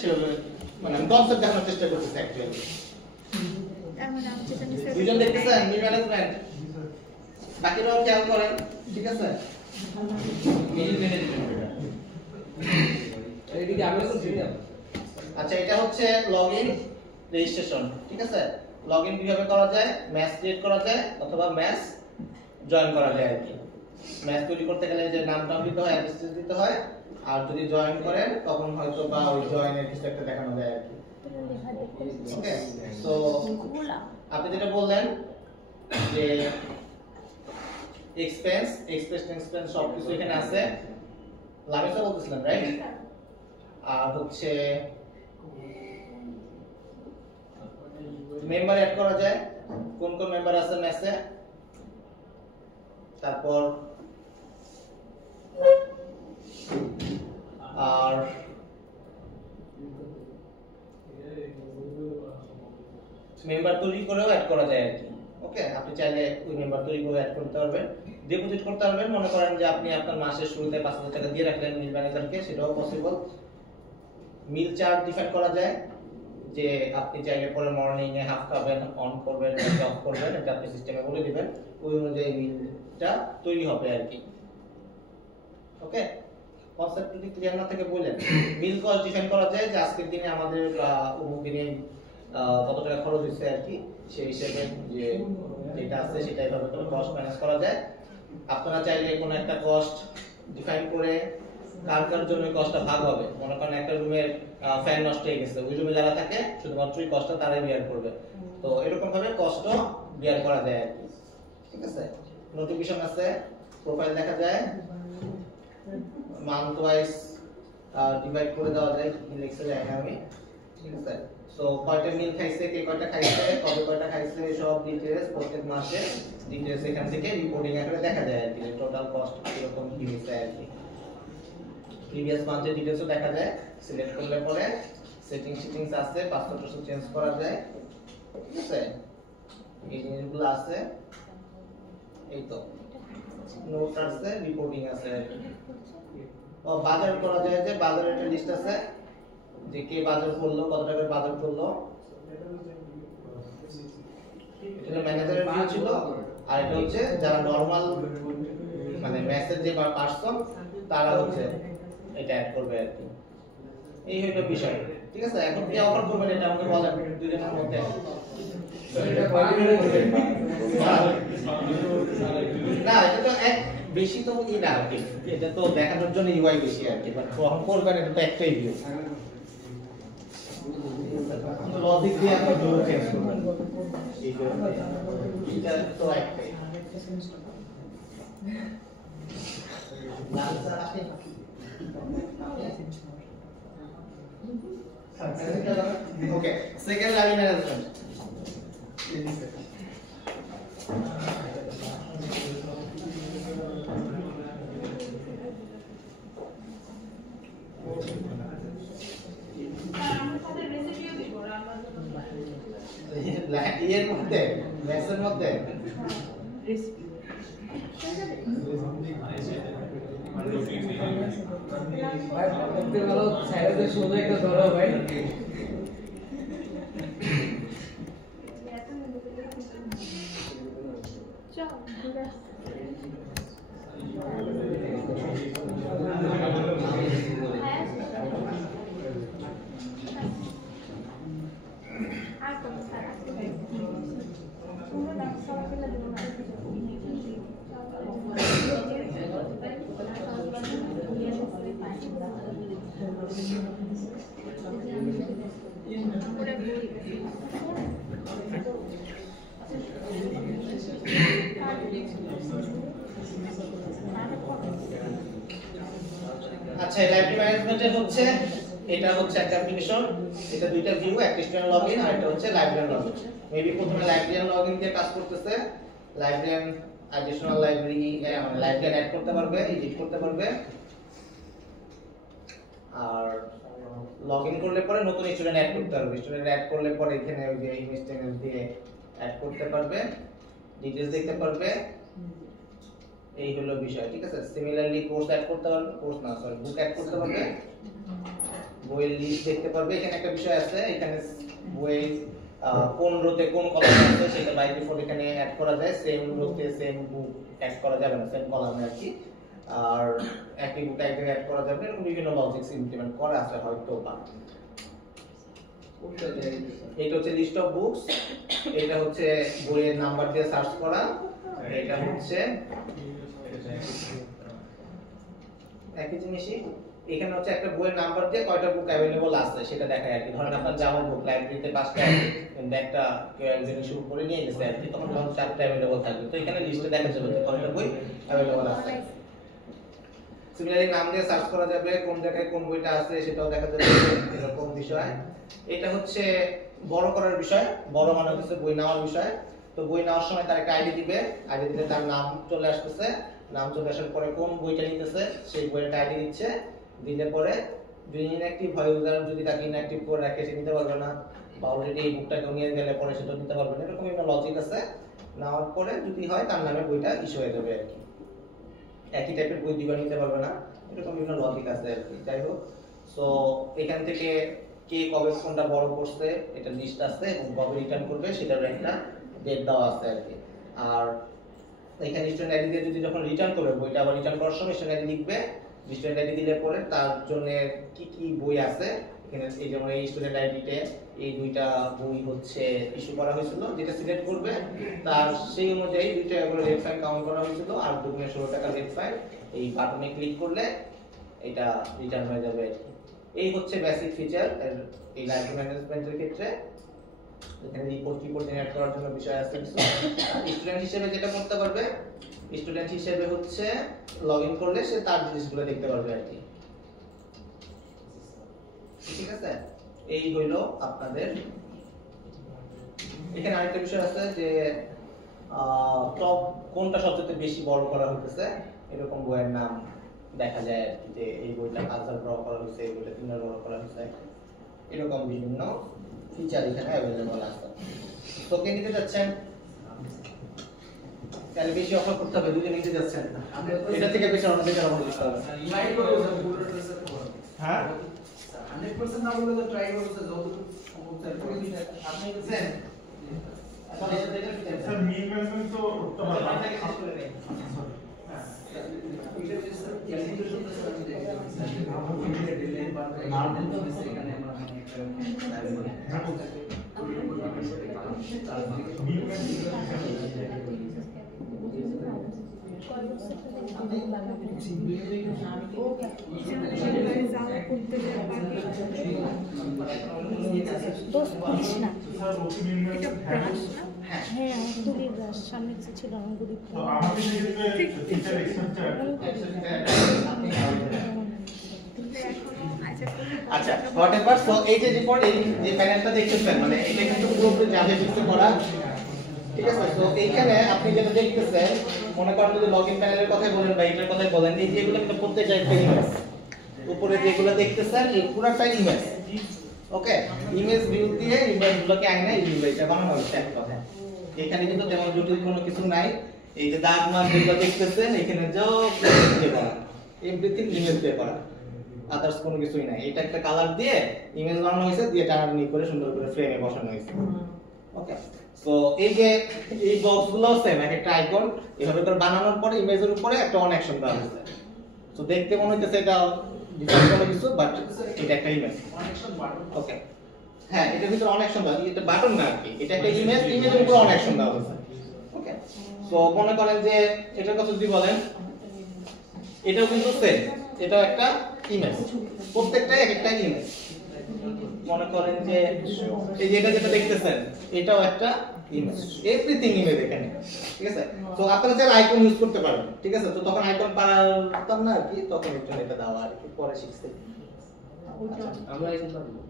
সেভাবে মানে আমি কনসেপ্ট দেখানোর চেষ্টা করতেছি অ্যাকচুয়ালি। দুইজন দেখতেছেন মিল ম্যানেজমেন্ট, বাকিরাও খেয়াল করেন, ঠিক আছে? মিল ম্যানেজমেন্ট এইদিকে আমি তো ঠিক আছে। আচ্ছা, এটা হচ্ছে লগইন রেজিস্ট্রেশন, ঠিক আছে? লগইন কিভাবে করা যায়? ম্যাচ ক্রিয়েট করা যায় অথবা ম্যাচ জয়েন করা যায় আর কি। ম্যাচ তৈরি করতে গেলে যে নামটা দিতে হয়, অ্যাড্রেস দিতে হয়, আর যদি জয়েন করেন তখন হয়তো বা ওই জয়েনের কিছু একটা দেখানো যায় আর কি। ওকে, সো আপনি যেটা বললেন যে এক্সপেন্স সব কিছু এখানে আছে, লামিসা বলতেছিলেন রাইট? আর হচ্ছে মেম্বার অ্যাড করা যায়, কোন কোন মেম্বার আছে ম্যাচে, তারপর আর মেম্বার তৈরি করেও অ্যাড করা যায় আর কি। ওকে, আপনি চাইলে ওই মেম্বার তৈরি করে অ্যাড করতে পারবেন, ডিপোজিট করতে পারবেন। মনে করেন যে আপনি আপনার মাসের শুরুতে 5000 টাকা দিয়ে রাখলেন মিল ম্যানেজারকে, সেটাও পসিবল। মিল চার্জ ডিফাইন করা যায়, যে আপনি চাইলে পরে মর্নিং এ হাফ খাবেন, অন করবেন, অফ করবেন, এটা আপনি সিস্টেমে বলে দিবেন, ওই অনুযায়ী মিলটা তৈরি হবে আর কি। ওকে, কনসেপ্ট যদি ক্লিয়ার না থাকে বলেন। মিল কস্ট ডিফাইন করা যায়, যে আজকের দিনে আমাদের অমুক দিনে কত টাকা খরচ হয়েছে আর কি, সেই হিসেবে যে যেটা আছে সেটা এইভাবে করে কস্ট ম্যানেজ করা যায়। আপনারা চাইলে কোনো একটা কস্ট ডিফাইন করে কার কার জন্য কস্টটা ভাগ হবে, মনে করেন একটা রুমের ফ্যান নষ্ট হয়ে গেছে, ওই রুমে যারা থাকে শুধুমাত্র ওই কস্টটা তারাই বিয়ার করবে, তো এরকম ভাবে কষ্ট বিয়ার করা যায় আর কি। ঠিক আছে, নোটিফিকেশন আছে, প্রোফাইল দেখা যায়, মান্থ ওয়াইজ ডিভাইড করে দেওয়া যায়, কি লিখতে যায় না আমি, ঠিক আছে? সো কয়টা মিল খাইছে, কে কয়টা খাইছে, কবে কয়টা খাইছে, সব ডিটেইলস প্রত্যেক মাসে ডিটেইলস এখান থেকে রিপোর্টিং আকারে দেখা যায় আর কি, টোটাল কস্ট কিরকম কি হয়েছে আর কি। প্রিভিয়াস মান্থের ডিটেইলসও দেখা যায়, সিলেক্ট করলে পরে সেটিংস আছে, পাসওয়ার্ড চেঞ্জ করা যায়, ঠিক আছে? এই জিনিসগুলো আছে, এই তো নোট আছে, রিপোর্টিং আছে। ও বাজার করা যায়, যে বাজারের একটা লিস্ট আছে, যে কে বাজার করলো, কত টাকার বাজার করলো, এটা ম্যানেজারের ভিউ ছিল। আর এটা হচ্ছে যারা নরমাল মানে মেসেজ যে পারসন তারা হচ্ছে এটা অ্যাড করবে আর কি। এই হলো বিষয়, ঠিক আছে? এখন কি অফার করবেন এটা আমাকে বলেন দুজনের মধ্যে। এটা কয়দিনের মধ্যে? না, এটা তো এক বেশি তো ই না আর কি, এটা তো দেখানোর জন্য ইউআই বেশি আর কি, বাট কখন করবেন এটা তো একটাই ভিউ। লজিক দিয়ে আপনি ভিউ চেঞ্জ করবেন, এটা তো একটাই। Okay, second line management. এর মধ্যে লেসের মধ্যে ভাই দেখতে ভালো সাইডে সোজা একটা ধরো ভাই। আচ্ছা, লাইব্রেরি ম্যানেজমেন্টের হচ্ছে এটা হচ্ছে একটা অ্যাপ্লিকেশন, এটা দুইটা ভিউ, একটা স্টুডেন্ট লগইন আর এটা হচ্ছে লাইব্রেরিয়ান লগইন। মেবি প্রথমে লাইব্রেরিয়ান লগইন দিয়ে কাজ করতেছে, লাইব্রেরিয়ান অ্যাডিশনাল লাইব্রেরি মানে লাইব্রেরিয়ান অ্যাড করতে পারবে, এডিট করতে পারবে, আর লগইন করলে পরে নতুন স্টুডেন্ট অ্যাড করতে পারবে, স্টুডেন্ট অ্যাড করলে পরে এখানে ওই যে ইমেজ টেমস দিয়ে অ্যাড করতে পারবে, ডিটেইলস দেখতে পারবে, এই হলো বিষয়, ঠিক আছে? সিমিলারলি কোর্স অ্যাড করতে পারবে, কোর্স না সরি বুক অ্যাড করতে পারবে, বইয়ের লিস্ট দেখতে পারবে। এখানে একটা বিষয় আছে, এখানে বই কোন রোতে কোন কলাম আছে সেটা বাই ডিফল্ট এখানে অ্যাড করা যায়, সেম রোতে সেম বুক অ্যাড করা যাবে না, সেম কলামে আর কি। আর একই বুক এক জায়গায় অ্যাড করা যাবে, এরকম বিভিন্ন লজিক্স ইমপ্লিমেন্ট করা আছে হয়তো বা। এটা হচ্ছে লিস্ট অফ বুকস, এটা হচ্ছে বইয়ের নাম্বার দিয়ে সার্চ করা, এটা হচ্ছে একই জিনিসই। এখানে হচ্ছে একটা বইয়ের নাম্বার দিয়ে কয়টা বুক अवेलेबल আছে সেটা দেখায় আর কি। ধরেন আপনার জামা বুক লাইব্রেরিতে 5টা আছে, কিন্তু একটা কেউ একজন শুরু করে নিয়ে গেছে আর কি, তখন 4টা अवेलेबल থাকবে। তো এখানে লিস্টে দেখা যাবে যে কয়টা বই अवेलेबल আছে। সিমিলারলি নাম দিয়ে সার্চ করা যাবে, কোন জায়গায় কোন বইটা আছে সেটাও দেখা যাবে, এরকম বিষয়। এটা হচ্ছে বড় করার বিষয়, বড় মানে হচ্ছে বই নেওয়ার বিষয়। তো বই নেওয়ার সময় তার একটা আইডি দিবে, আইডি দিলে তার নাম চলে আসতেছে, নাম চলে আসার পরে কোন বইটা নিতেছে সেই বইয়ের আইডি দিচ্ছে, দিলে পরে যদি ইনঅ্যাক্টিভ হয় ইউজার, যদি তাকে ইনঅ্যাক্টিভ করে রাখে সে নিতে পারবে না, বা অলরেডি এই বুকটাকে নিয়ে গেলে পরে সেটা নিতে পারবে না, এরকম একটা লজিক আছে। নেওয়ার পরে যদি হয় তার নামে বইটা ইস্যু হয়ে যাবে আর কি। একই টাইপের বই দিবা নিতে পারবে না, এরকম বিভিন্ন লজিক আছে আর কি। যাই হোক, সো এখান থেকে কে কবে কোনটা বড় করছে এটা লিস্ট আছে, এবং কবে রিটার্ন করবে সেটার একটা ডেট দেওয়া আছে আর কি। আর এখানে স্টুডেন্ট আইডি দিয়ে যদি যখন রিটার্ন করবে বইটা, আবার রিটার্ন করার সময় স্টুডেন্ট আইডি লিখবে, স্টুডেন্ট আইডি দিলে পরে তার জন্য কি কি বই আছে এখানে, এই যেমন এই স্টুডেন্ট আইডিতে এই দুইটা বই হচ্ছে ইস্যু করা হয়েছিল, যেটা সিলেক্ট করবে তার সেই অনুযায়ী 2 টাকা করে রেট ফাইন কাউন্ট করা হয়েছিল, আর 2 গুণে 16 টাকা রেট ফাইন। এই বাটনে ক্লিক করলে এটা রিটার্ন হয়ে যাবে। এই হচ্ছে বেসিক ফিচার এই লাইব্রেরি ম্যানেজমেন্টের ক্ষেত্রে। এখানে রিপোর্ট জেনারেট করার জন্য বিষয় আছে। স্টুডেন্ট হিসেবে যেটা করতে পারবে, স্টুডেন্ট হিসেবে হচ্ছে লগইন করলে সে তার জিনিসগুলো দেখতে পারবে আর কি। ঠিক আছে, এই হইলো আপনাদের। এখানে আরেকটা বিষয় আছে যে টপ কোনটা সবচেয়ে বেশি বড় করা হইতেছে, এরকম বইয়ের নাম দেখা যায় আর কি, যে এই বইটা 5,000 বড় করা হয়েছে, এই বইটা 3,000 বড় করা হয়েছে, এরকম বিভিন্ন ফিচার এখানে अवेलेबल আছে। তো কে নিতে যাচ্ছেন? তাহলে বেশি অফার করতে হবে, দুটো নিতে যাচ্ছেন, এটা থেকে বেশি আমাদের কাছে অফার করতে হবে। হ্যাঁ 100% না বললে তো ট্রাই করতে যতটুকু আপনি বুঝছেন। স্যার মিনিমাম তো উত্তর হবে হ্যাঁ এটা স্যার ক্যালকুলেশন তো স্যার আমি দেখে দিচ্ছি স্যার আমরা ডিজাইন পার্ট এখানে আমরা হ্যাঁ তুলি ব্রাশ সামনে কিছু ছিল না গুলি তো আমাদের ক্ষেত্রে টিচার এক্সপেক্টার আচ্ছা হোয়াটএভার। সো এই যে রিপোর্ট, এই যে প্যানেলটা দেখতেছেন, মানে এটা কিন্তু পুরোপুরি জাভাস্ক্রিপ্টে করা, ঠিক আছে। তো এইখানে আপনি যেটা দেখতেছেন, মনে করেন যদি লগইন প্যানেলের কথাই বলেন বা এটার কথাই বলেন, এই যেগুলো কিন্তু প্রত্যেকটা একটা ইমেজ, উপরে যেগুলো দেখতেছেন এই পুরোটা ইমেজ। ওকে, ইমেজ ভিউ দিয়ে ইমেজগুলোকে আইনা এই ইমেজটা বানানো হচ্ছে এক কথা। এখানে কিন্তু তেমন জটিল কোনো কিছু নাই। এই যে দাগ মার্ক যেগুলো দেখতেছেন এখানে সব দিয়ে করা, এভরিথিং ইমেজ দিয়ে করা, আদার্স কোনো কিছুই নাই। এটা একটা কালার দিয়ে ইমেজ বানানো হয়েছে, দিয়ে টানাটানি করে সুন্দর করে ফ্রেমে বসানো হয়েছে। ওকে, সো এই যে এই বক্সগুলো সেম, একটা আইকন এভাবে করে বানানোর পরে ইমেজের উপরে একটা অন অ্যাকশন দেওয়া হয়েছে। সো দেখতে মনে হইতেছে এটা ডিফারেন্ট কোনো কিছু, বাট এটা একটা ইমেজ। ওকে, হ্যাঁ এটার ভিতরে অন অ্যাকশন দেওয়া, এটা বাটন না আর কি, এটা একটা ইমেজ, ইমেজের উপরে অন অ্যাকশন দেওয়া হয়েছে। ওকে, সো মনে করেন যে এটার কথা যদি বলেন, এটাও কিন্তু সেম, এটাও একটা ইমেজ, প্রত্যেকটাই এক একটা ইমেজ। মনে করেন যে এই যে এটা যেটা দেখতেছেন এটাও একটা ইমেজ, এভরিথিং ইমেজ এখানে, ঠিক আছে। তো আপনারা চাইলে আইকন ইউজ করতে পারবেন, ঠিক আছে। তো তখন আইকন পারতাম না আর কি, তখন একটু এটা দেওয়া আর কি, পরে শিখতে আমরা আইকন পাবো।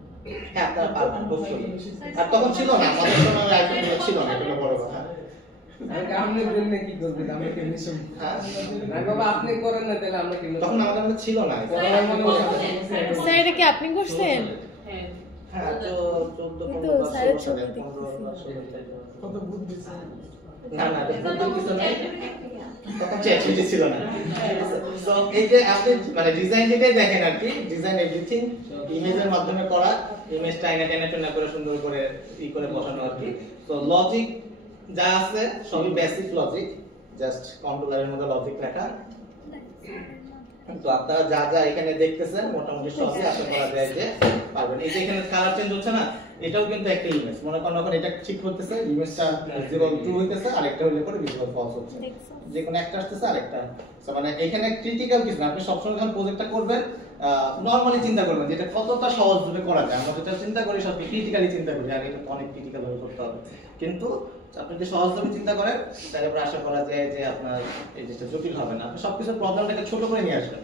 হ্যাঁ আপনারা পারবেন অবশ্যই। আর তখন ছিল না, আমাদের সময় আইকনগুলো ছিল না, এটা বড় কথা। আপনি বললে কি করবেন, আমরা কেমনে শুন। হ্যাঁ না বাবা আপনি করেন না, তাহলে আমরা কেমনে। তখন আমাদের মধ্যে ছিল না। স্যার এটা কি আপনি করছেন? হ্যাঁ তো 14 এই তো স্যারের ছবি দেখতেছি। কত বুদ্ধি না না এটা কিছু নাই, তখন চ্যাটজিপিটি ছিল না। সো এই যে আপনি মানে ডিজাইন যেটাই দেখেন আর কি, ডিজাইন এভরিথিং ইমেজের মাধ্যমে করা, ইমেজটা টেনে করে সুন্দর করে করে বসানো আর কি। তো লজিক যা আছে সবই বেসিক লজিক, জাস্ট কন্ট্রোলারের মধ্যে লজিক রাখা। তো আপনারা যা যা এখানে দেখতেছেন মোটামুটি সবই আশা করা যায় যে পারবেন। এই যে এখানে কালার চেঞ্জ হচ্ছে না, এটাও কিন্তু একটা ইমেজ। মনে করেন এখন এটা ঠিক হতেছে, ইমেজটা ভিজিবল ট্রু হইতেছে, আরেকটা হইলে পরে ভিজিবল ফলস হচ্ছে, যে কোনো একটা আসতেছে আরেকটা। মানে এখানে ক্রিটিক্যাল কিছু না, আপনি সবসময় যখন প্রজেক্টটা করবেন নরমালি চিন্তা করবেন যেটা কতটা সহজভাবে করা যায়। আমরা যেটা চিন্তা করি সব ক্রিটিক্যালি চিন্তা করি, আর এটা অনেক ক্রিটিক্যাল ভাবে করতে হবে। কিন্তু আপনি যদি সহজভাবে চিন্তা করেন তাহলে পরে আশা করা যায় যে আপনার এই জিনিসটা জটিল হবে না। আপনি সবকিছু প্রবলেমটাকে ছোট করে নিয়ে আসবেন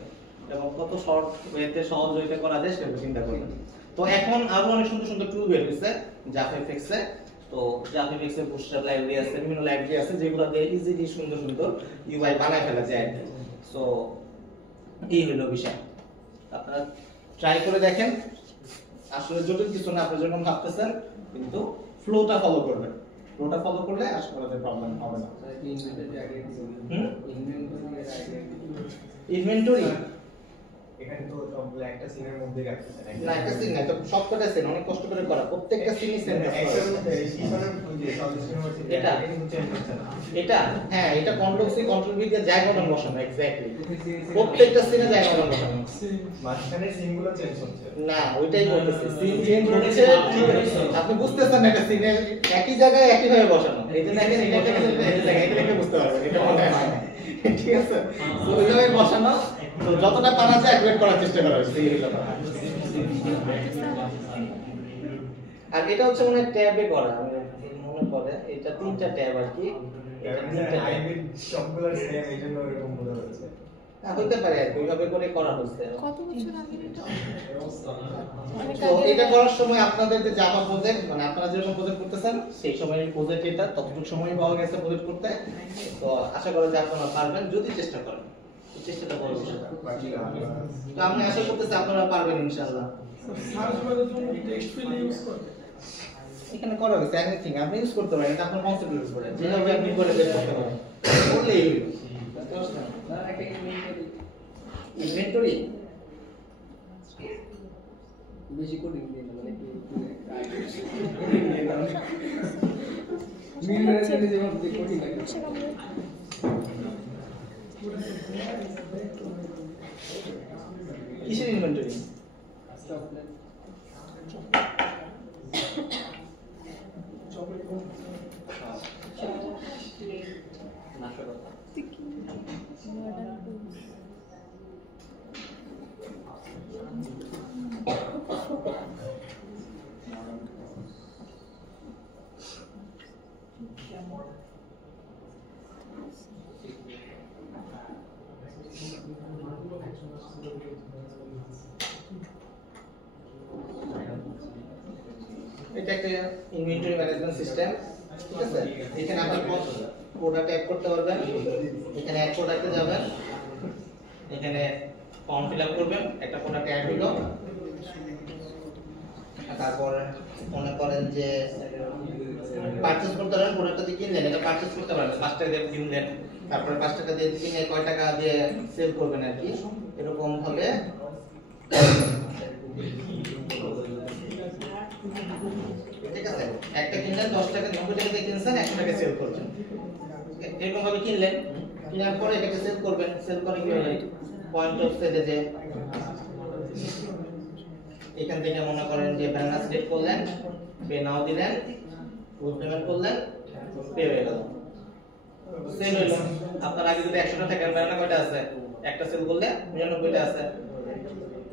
এবং কত শর্ট ওয়েতে সহজ ওয়েতে করা যায় সেটা চিন্তা করবেন। তো এখন আরো অনেক সুন্দর সুন্দর টুল বের হয়েছে জাফএফএক্স এ। তো জাফএফএক্স এর বুস্টার লাইব্রেরি আছে, বিভিন্ন লাইব্রেরি আছে যেগুলো দিয়ে ইজিলি সুন্দর সুন্দর ইউআই বানায় ফেলা যায়। সো এই হলো বিষয়, আপনারা ট্রাই করে দেখেন। আসলে জটিল কিছু না, আপনি যখন ভাবতেছেন, কিন্তু ফ্লোটা ফলো করবেন। ফ্লোটা ফলো করলে আশা করা যায় প্রবলেম হবে না। ইনভেন্টরি এখানে তো সবগুলো একটা সিনের মধ্যে রাখতেছেন। না একটা সিন না, তো সবকটা সিন অনেক কষ্ট করে করা, প্রত্যেকটা সিনই সেম আছে। এটা এটা হ্যাঁ, এটা কন্ট্রোল সি কন্ট্রোল ভি দিয়ে জায়গা বাটন বসানো, এক্স্যাক্টলি প্রত্যেকটা সিনে জায়গা বাটন বসানো। মাঝখানে সিনগুলো চেঞ্জ হচ্ছে না, ওইটাই বলতেছি, সিন চেঞ্জ হচ্ছে, ঠিক আছে? আপনি বুঝতেছেন না এটা সিনের একই জায়গায় একই ভাবে বসানো, এই জন্য দেখেন এটা থেকে এই জায়গায় এটা দেখে বুঝতে পারবেন এটা মনে হয়, ঠিক আছে? তো ওইভাবে বসানো, তো যতটা পারা যায় অ্যাকুরেট করার চেষ্টা করা হচ্ছে এই ব্যাপার। আর এটা হচ্ছে মনে হয় ট্যাবে করা, আমি মনে পড়ে এটা তিনটা ট্যাব আর কি, এটা তিনটা ট্যাব সবগুলো সেম, এইজন্য এরকম বোঝা যাচ্ছে। হইতে পারে আর কি, ওইভাবে করে করা হচ্ছে। কত বছর আগে এটা? তো এটা করার সময় আপনাদের যে জাভা প্রজেক্ট, মানে আপনারা যেরকম প্রজেক্ট করতেছেন সেই সময়ের প্রজেক্ট, এটা ততটুকু সময় পাওয়া গেছে প্রজেক্ট করতে। তো আশা করি যে আপনারা পারবেন যদি চেষ্টা করেন, চেষ্টাটা বড় বিষয়। তো আমি আশা করতেছি আপনারা পারবেন ইনশাআল্লাহ। এখানে করা হয়েছে এনিথিং আপনি ইউজ করতে পারেন, এটা আপনার কনসেপ্ট ইউজ করেন, যেভাবে আপনি করে বের করতে পারেন করলেই হলো। ইনভেন্টরি বেশি কোডিং দিয়ে না, মানে কোডিং লাগে। কিসের ইনভেন্টরি? এটা একটা ইনভেন্টরি ম্যানেজমেন্ট সিস্টেম, ঠিক আছে? এখানে আপনি প্রোডাক্ট অ্যাড করতে পারবেন, এখানে অ্যাড প্রোডাক্টে যাবেন, এখানে ফর্ম ফিল আপ করবেন, একটা প্রোডাক্ট অ্যাড হলো, তারপর মনে করেন যে পারচেজ করতে পারেন, প্রোডাক্টটা দিয়ে কিনলেন, এটা পারচেজ করতে পারেন 5 টাকা দিয়ে কিনলেন, তারপরে 5 টাকা দিয়ে কিনে কয় টাকা দিয়ে সেল করবেন আর কি, এরকম ভাবে ঠিক আছে? একটা কিনলেন 10 টাকা 90 টাকা দিয়ে কিনছেন, 100 টাকা সেল করবেন, এরকম ভাবে কিনলেন, কেনার পরে এটাকে সেল করবেন, সেল করে কি হবে পয়েন্ট অফ সেলে যে এখান থেকে মনে করেন যে ব্যালেন্স সিলেক্ট করলেন, পে নাও দিলেন, ফুল পেমেন্ট করলেন, পে হয়ে গেল, সেল হলো। আপনার আগে যদি 100 টাকা ব্যালেন্স কয়টা আছে, একটা সেল করলে 99টা আছে।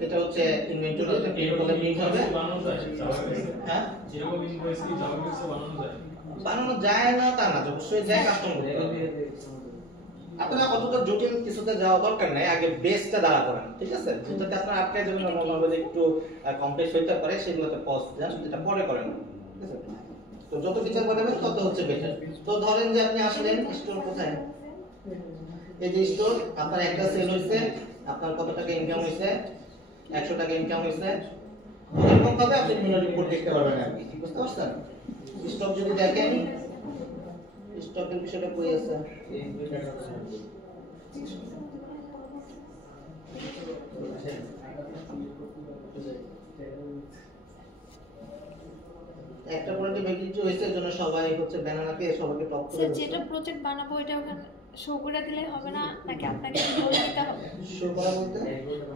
এটা হচ্ছে ইনভেন্টরি, এটা ক্রিয়েট করলে প্রিন্ট হবে। হ্যাঁ, যেরকম ইনভয়েস কি জাভাফিক্সে বানানো যায়? বানানো যায় না তা না, অবশ্যই যায়, কাস্টম করতে হবে। আপনারা অতটা জটিল কিছুতে যাওয়া দরকার নাই, আগে বেসটা দাঁড়া করেন, ঠিক আছে? যেটাতে আপনার আটকে যাবেন নরমালি একটু কমপ্লেক্স হইতে পারে, সেগুলোতে পজ দেন, যেটা পরে করেন, ঠিক আছে? তো যত বিচার করবেন তত হচ্ছে বেটার। তো ধরেন যে আপনি আসলেন, স্টোর কোথায়? এই যে স্টোর, আপনার একটা সেল হইছে, আপনার কত টাকা ইনকাম হইছে, 100 টাকা ইনকাম হইছে, এরকম ভাবে আপনি বিভিন্ন রিপোর্ট দেখতে পারবেন আর কি, বুঝতে পারছেন? স্টক যদি দেখেন স্টকের বিষয়টা কই আছে? একটা পয়েন্টে ভ্যালিডিটি হয়েছে এর জন্য সবাই হচ্ছে ব্যানানাকে সবাইকে টপ করে স্যার যেটা প্রজেক্ট বানাবো এটা ওখানে শো করে দিলে হবে না নাকি আপনাকে বলে দিতে হবে? শো করা বলতে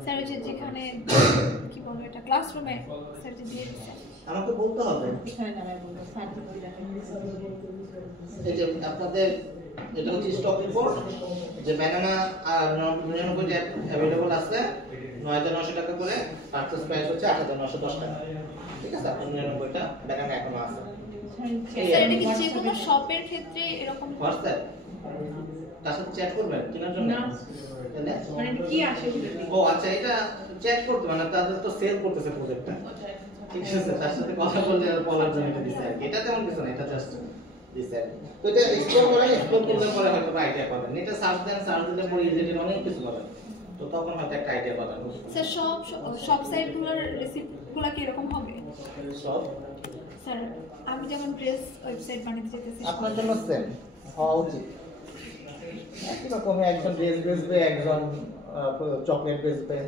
স্যার ওই যে যেখানে কি বলবো এটা ক্লাসরুমে স্যার যে দিয়ে দিচ্ছে আমাকে বলতে হবে এই যে আপনাদের এটা হচ্ছে স্টক রিপোর্ট যে ব্যানানা আর 99টা अवेलेबल আছে ৯৯০০ টাকা করে পারচেজ প্রাইস হচ্ছে ৮৯১০ টাকা ঠিক আছে আপনার 99টা ব্যানানা এখনো আছে স্যার এটা কি যে কোনো শপের ক্ষেত্রে এরকম হোয়াটসঅ্যাপ তার সাথে চ্যাট করবেন কেনার জন্য তাহলে মানে কি আসে ও আচ্ছা এটা চ্যাট করতে মানে তাদের তো সেল করতেছে প্রজেক্টটা ঠিক আছে তার সাথে কথা বললে আর বলার জন্য এটা দিছে আর কি এটা তেমন কিছু না এটা জাস্ট দিছে তো এটা এক্সপ্লোর করলে পরে হয়তো আইডিয়া পাবেন এটা সার্চ দিলে পরে রিলেটেড অনেক কিছু পাবেন তো তখন হয়তো একটা আইডিয়া পাবেন স্যার সব সাইটগুলোর রেসিপিগুলো কি এরকম হবে? সব স্যার আমি যেমন ড্রেস ওয়েবসাইট বানাতে চাইতেছি আপনার জন্য সেম হওয়া উচিত একই রকমই একজন ড্রেস বেচবে একজন চকলেট বেচবে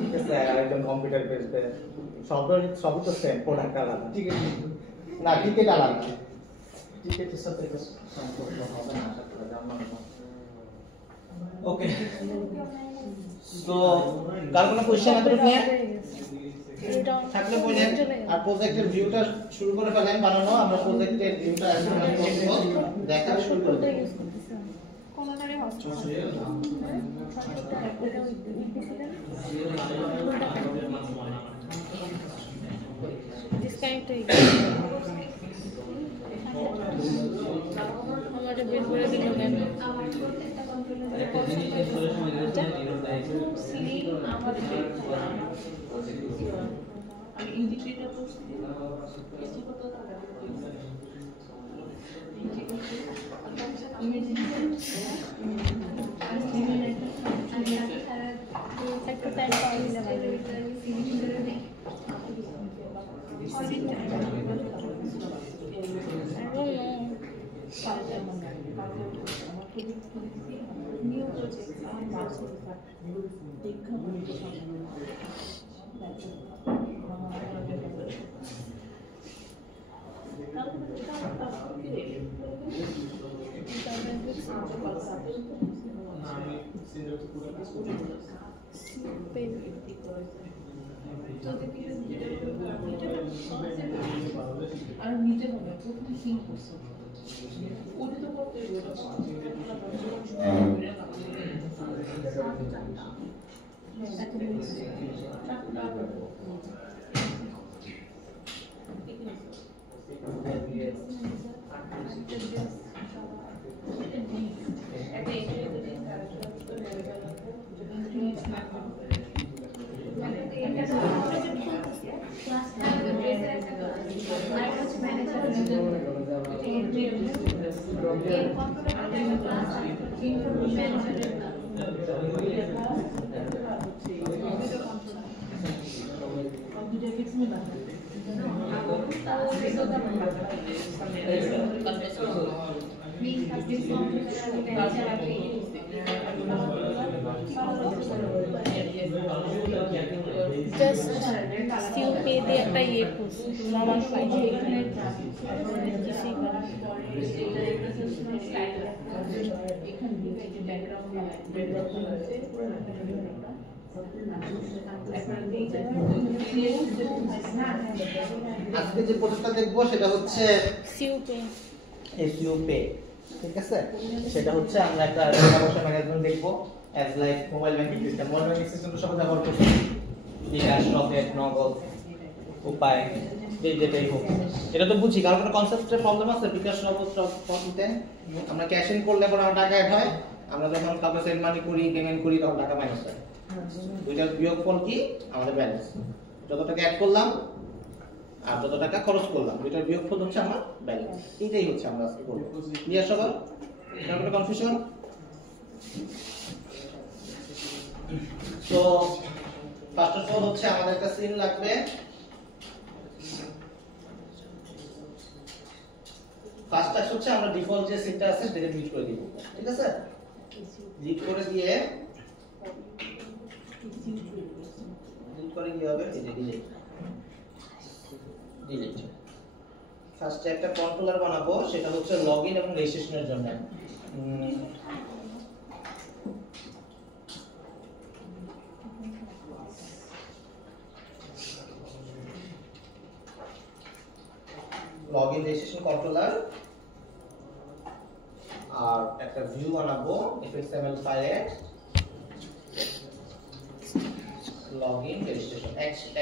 ঠিক আছে আর একজন কম্পিউটার বেচবে সবই তো সেম প্রোডাক্ট আলাদা না টিকিট আলাদা টিকিটের সাথে এটা সম্পর্ক হবে না আশা করা যায় ওকে সো কার কোনো কোশ্চেন আছে আপনি থাকলে বলেন আর প্রজেক্টের ভিউটা শুরু করে ফেলেন বানানো আমরা প্রজেক্টের ভিউটা একদম দেখা শুরু করে দেব কোনোটারই হচ্ছে ডিসকানেক্ট হয়ে আমাদের বের করে দিল কেন আমি ইন্ডিকেটর করছি একটু টাইম পাওয়া দিলে ভালো নিউ প্রজেক্ট আমার মার্চে দেখা আর নিতে হবে প্রথমে সিং করছে ওটা তো করতে জাস্ট স্টিল পে দিয়ে একটা ইয়ে করছি আমার ফাইল এখানে কিছুই করা আজকে যে প্রজেক্টটা দেখবো সেটা হচ্ছে সিউ পে এসইও পে ঠিক আছে সেটা হচ্ছে আমরা একটা টাকা ম্যানেজমেন্ট দেখবো as like mobile banking system mobile banking system তো সবাই ব্যবহার করছে বিকাশ রকেট নগদ উপায় যেটাই হোক এটা তো বুঝি কারণ কোনো কনসেপ্টের প্রবলেম আছে বিকাশ নগদ পদ্ধতিতে আমরা ক্যাশ ইন করলে পরে আমার টাকা অ্যাড হয় আমরা যখন কাউকে সেন্ড মানি করি পেমেন্ট করি তখন টাকা মাইনাস হয় দুইটার বিয়োগফল কি আমাদের ব্যালেন্স যত টাকা অ্যাড করলাম আর যত টাকা খরচ করলাম দুইটার বিয়োগফল হচ্ছে আমার ব্যালেন্স এইটাই হচ্ছে আমরা আজকে করব ক্লিয়ার সবার এটা কোনো কনফিউশন তো ফার্স্ট অফ অল হচ্ছে আমাদের একটা সিন লাগবে ফার্স্ট টাস্ক হচ্ছে আমরা ডিফল্ট যে সিনটা আছে সেটা ডিলিট করে দিব, ঠিক আছে? ডিলিট করে দিয়ে কি হবে, এই যে ডিলিট। ফার্স্টে একটা কন্ট্রোলার বানাবো, সেটা হচ্ছে লগইন এবং রেজিস্ট্রেশনের জন্য। লগইন রেজিস্ট্রেশন কন্ট্রোলার, আর একটা ভিউ বানাবো fxml ফাইলে লগইন রেজিস্ট্রেশন।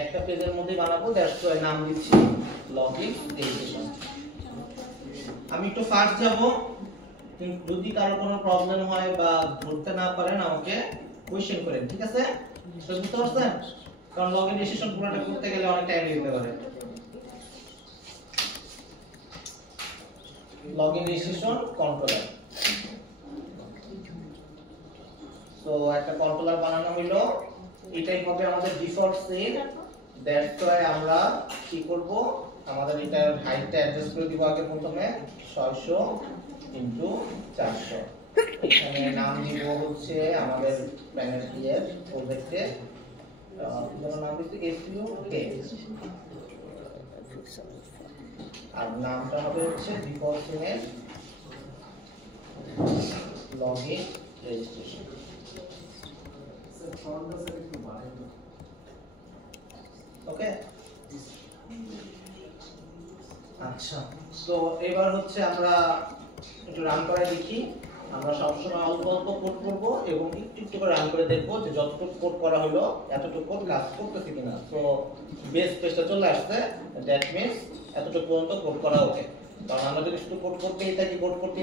একটা পেজের মধ্যে বানাবো, দ্যাটস ওয়াই নাম দিচ্ছি লগইন রেজিস্ট্রেশন। আমি একটু ফাস্ট যাব, যদি কারো কোনো প্রবলেম হয় বা ধরতে না পারেন আমাকে কোয়েশ্চেন করেন, ঠিক আছে? তো বুঝতে পারছেন, কারণ লগইন রেজিস্ট্রেশন পুরোটা করতে গেলে অনেক টাইম দিতে পারে। লগইন রেজিস্ট্রেশন কন্ট্রোলার, সো একটা কন্ট্রোলার বানানো হলো, এটাই হবে আমাদের ডিফল্ট সিন। দ্যাটস ওয়াই আমরা কি করব, আমাদের এটার হাইটটা অ্যাডজাস্ট করে দিব আগে প্রথমে 600 * 400। এখানে নাম দিব হচ্ছে আমাদের প্যানেল এর প্রজেক্টে নাম দিচ্ছি SUK, আর নামটা হবে হচ্ছে ডিফল্ট সিনের লগইন রেজিস্ট্রেশন। ওকে, আচ্ছা, তো এবার হচ্ছে আমরা একটু রান করে দেখি। আমরা সবসময় অল্প অল্প কোড করব এবং একটু করে রান করে দেখবো যে যতটুকু কোড করা হলো এতটুকু কোড কাজ করতেছে কিনা। তো বেস পেজটা চলে আসছে, দ্যাট মিন্স এতটুকু পর্যন্ত কোড করা ওকে। কারণ আমরা যদি শুধু কোড করতেই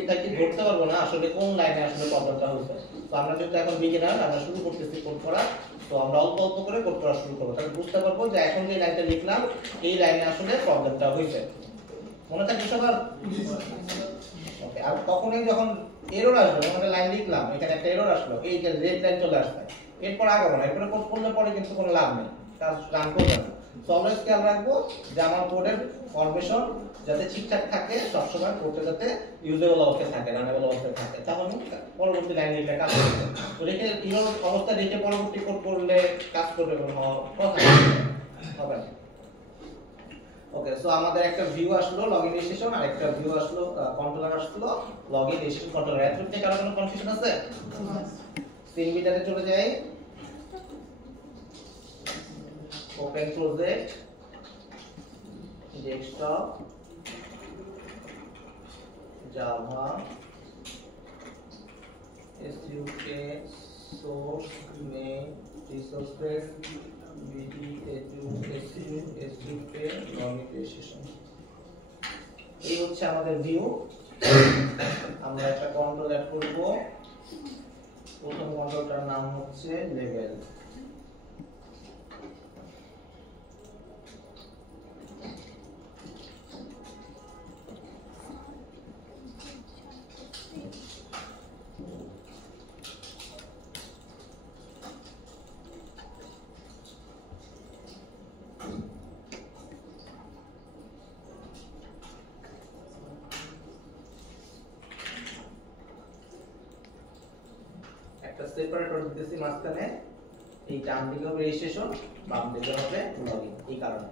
থাকি ধরতে পারবো না আসলে কোন লাইনে আসলে প্রবলেমটা হচ্ছে। তো আমরা যেহেতু এখন বিগিনার, আমরা শুরু করতেছি কোড করা, তো আমরা অল্প অল্প করে কোড করা শুরু করবো, তাহলে বুঝতে পারবো যে এখন যে লাইনটা লিখলাম এই লাইনে আসলে প্রবলেমটা হয়েছে। মনে থাকবে সবার? ওকে, আর তখনই যখন এরর আসবে, আমরা লাইন লিখলাম, এখানে একটা এরর আসলো, এই যে রেড লাইন চলে আসছে, এরপর আগাবো না, এরপরে কোড করলে পরে কিন্তু কোনো লাভ নেই, কাজ রান করবে না। সো অলওয়েজ খেয়াল রাখবো যে আমার কোডের ফরমেশন যাতে ঠিকঠাক থাকে, সবসময় কোডটা যাতে ইউজেবল অবস্থায় থাকে, রানেবল অবস্থায় থাকে, তাহলে পরবর্তী লাইন লিখলে কাজ করবে। তো রেখে ইরর অবস্থা রেখে পরবর্তী কোড করলে কাজ করবে কোনো কথা হবে না। ওকে, সো আমাদের একটা ভিউ আসলো লগইন রেজিস্ট্রেশন, আর একটা ভিউ আসলো কন্ট্রোলার আসলো লগইন রেজিস্ট্রেশন কন্ট্রোলার। এত থেকে কারো কোনো কনফিউশন আছে? সিন বিটারে চলে যাই, open project, desktop, Java, SUK, source, main, resources, SUK, login registration. এই হচ্ছে আমাদের ভিউ। আমরা একটা কন্ট্রোল অ্যাড করব, প্রথম কন্ট্রোলটার নাম হচ্ছে লেভেল। একটা সেপারেটর দিতেছি মাঝখানে, এই ডান দিকে হবে রেজিস্ট্রেশন, বাম দিকে হবে লগইন, এই কারণে।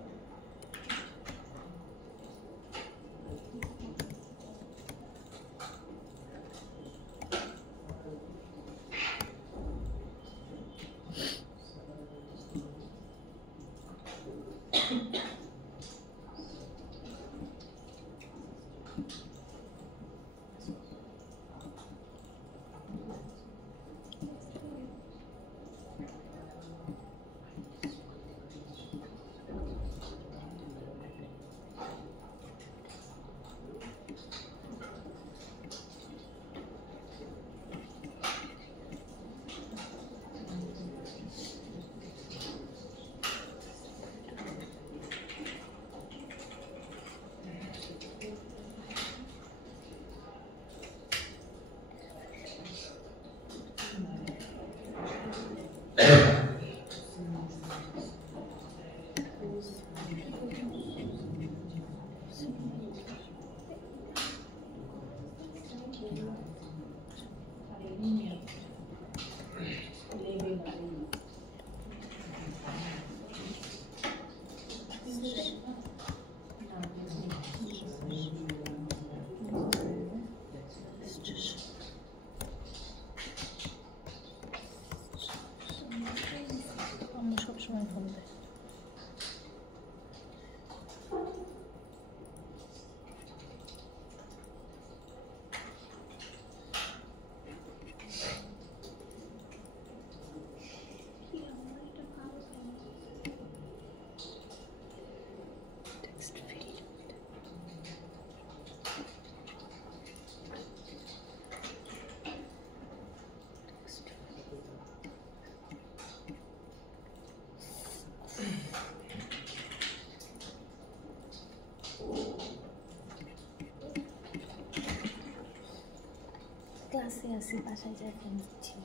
ক্লাসে আসি, বাসায় যাই ফোন দিচ্ছি।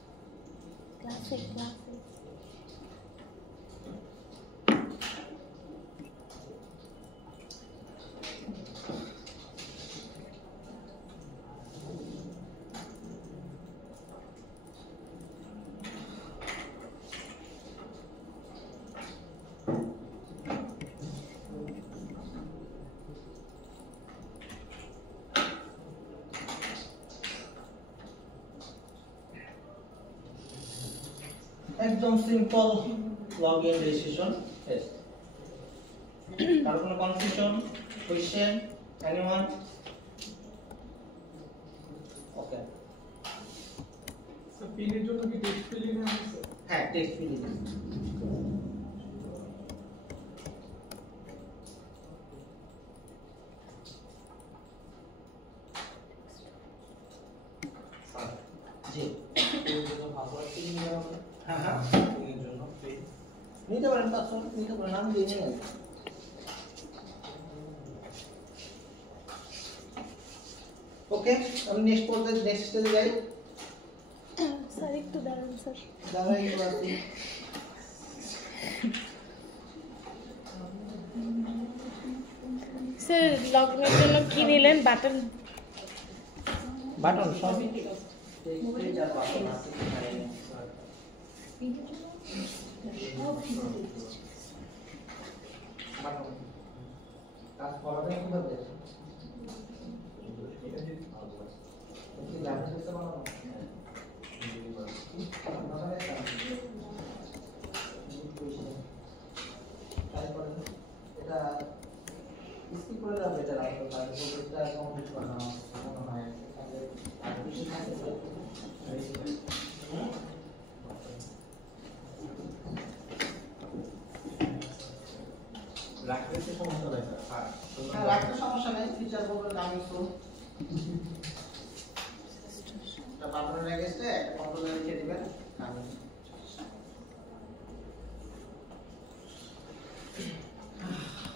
ক্লাসে একদম সিম্পল লগইন রেজিস্ট্রেশন টেস্ট। কারো কোনো কনফিউশন, কোশ্চেন, এনিওয়ান? ওকে, স্যার পিনের জন্য কি টেক্সট ফিলিং আছে? হ্যাঁ টেক্সট ফিলিং। জি হ্যাঁ হ্যাঁ নিতে পারেন, পাসওয়ার্ড নিতে পারেন, আমি দিয়ে নিয়ে আসবো। ওকে, আমি নেক্সট পর্যায়ে নেক্সট স্টেজে যাই। স্যার একটু দাঁড়ান স্যার। দাঁড়াই একটু আসি। স্যার লগইনের জন্য কি নিলেন? বাটন বাটন সবই কাজ করাবেন কিভাবে? এটা স্কিপ করে দেওয়া বেটার, প্রজেক্টটা কমপ্লিট করা মনে হয় রাখতে সমস্যা নাই স্যার। হ্যাঁ, রাখতে সমস্যা নেই, ফিচার বলবেন আমি তো একটা বাটনের এগেইনস্টে একটা কন্ট্রোলার লিখে দিবেন। আমি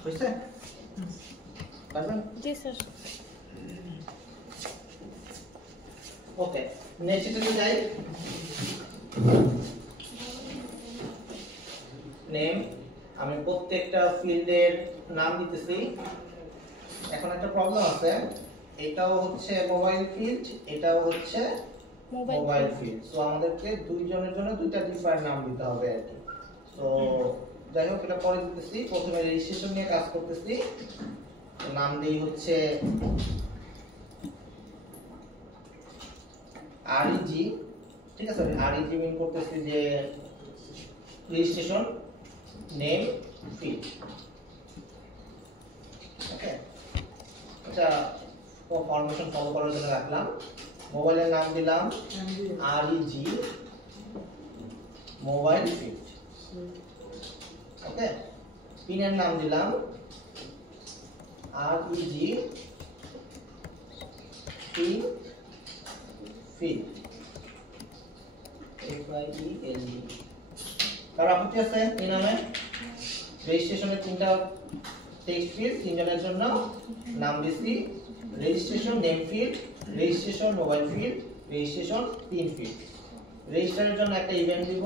বুঝছেন? পারবেন? জি স্যার। ওকে, নেক্সট স্টেজে যাই। নেম, আমি প্রত্যেকটা ফিল্ডের নাম দিতেছি। এখন একটা প্রবলেম আছে, এটাও হচ্ছে মোবাইল ফিল্ড, এটাও হচ্ছে মোবাইল ফিল্ড। সো আমাদেরকে দুইজনের জন্য দুইটা ডিফারেন্ট নাম দিতে হবে আর কি। সো যাই হোক, এটা পরে দিতেছি। প্রথমে রেজিস্ট্রেশন নিয়ে কাজ করতেছি। নাম দেই হচ্ছে আরইজি, ঠিক আছে? আরইজি মিন করতেছি যে রেজিস্ট্রেশন নেম ফিল্ড। ওকে, আচ্ছা, ফরমেশন ফলো করার জন্য রাখলাম। মোবাইলের নাম দিলাম আরইজি মোবাইল ফিল্ড। ওকে, পিনের নাম দিলাম আরইজি পিন ফিল্ড। FIELD। কারো আপত্তি আছে এই নামে? রেজিস্ট্রেশনের তিনটা টেক্সট ফিল্ড, তিনজনের জন্য নাম দিছি registration name field, registration mobile field, registration pin field. রেজিস্টারের জন্য একটা ইভেন্ট দিব,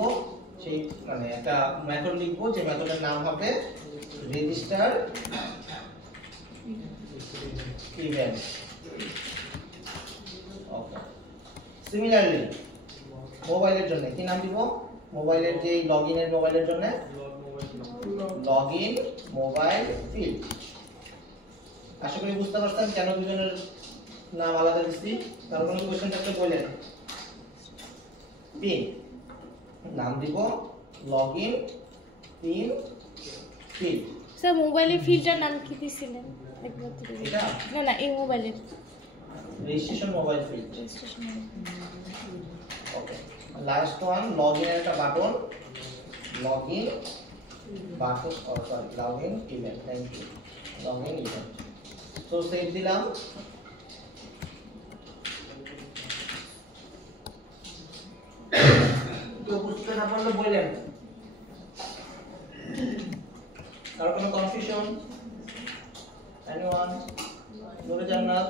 সেই মানে একটা মেথড লিখবো, যে মেথডের নাম হবে রেজিস্টার ইভেন্ট। ওকে, সিমিলারলি মোবাইলের জন্য কি নাম দিব? মোবাইলের যে লগইনের মোবাইলের জন্য লগইন মোবাইল ফিল্ড। আশা করি বুঝতে পারছেন কেন দুজনের নাম আলাদা দিচ্ছি। তার কোনো কোশ্চেন থাকলে বলেন। পিন নাম দিব লগইন পিন ফিল্ড। স্যার মোবাইলের ফিল্ডটার নাম কি দিয়েছিলেন একবার তো? এটা না না, এই মোবাইলের registration mobile field. Registration. Okay, last one লগইনের একটা button, login button, sorry login event. Thank you. Login event. তো সেভ দিলাম। তো বুঝতে না পারলে বললেন। আর কোনো কনফিউশন? এনিওয়ান? নূরে জান্নাত?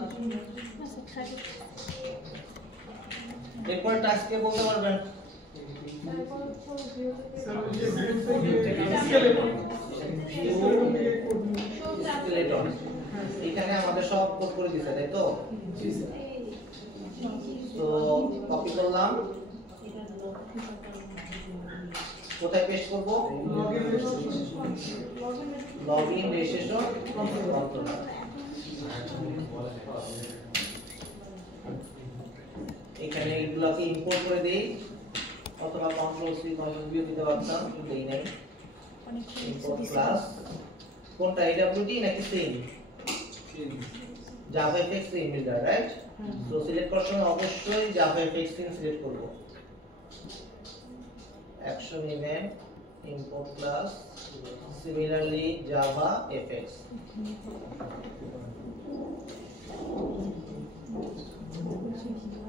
এরপর টাস্কে বলতে পারবেন? স্কেলেটন। এখানে আমাদের সব কোড করে দিতে, তাই তো? তো কপি করলাম, কোথায় পেস্ট করব? Login registration control. এখানে এগুলোকে ইম্পোর্ট করে দেই, অথবা কন্ট্রোল সি কন্ট্রোল ভি দিতে পারতাম, কিন্তু এই নাই। ইম্পোর্ট ক্লাস কোনটা, AWT নাকি scene? JavaFX scene builder, right? তো সিলেক্ট করার সময় অবশ্যই JavaFX সিন সিলেক্ট করব। Action event import class similarly JavaFX।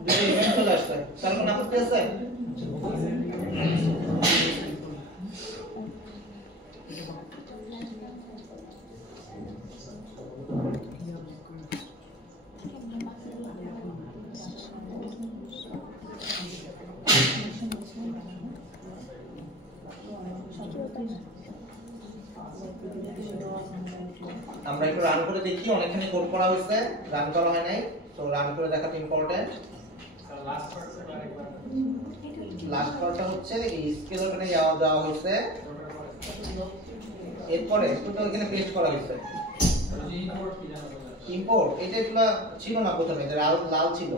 দুটো ইভেন্ট চলে আসছে, তার কোনো আপত্তি আছে? আমরা একটু রান করে দেখি, অনেকখানি কোড করা হয়েছে, রান করা হয় নাই, তো রান করে দেখাটা ইম্পর্টেন্ট। লাস্ট পার্টটা হচ্ছে এই স্কেল ওখানে যাওয়া হয়েছে, এরপরে টোটাল এখানে পেস্ট করা হয়েছে। ইম্পোর্ট এটা এগুলা ছিল না প্রথমে, এটা লাল ছিল,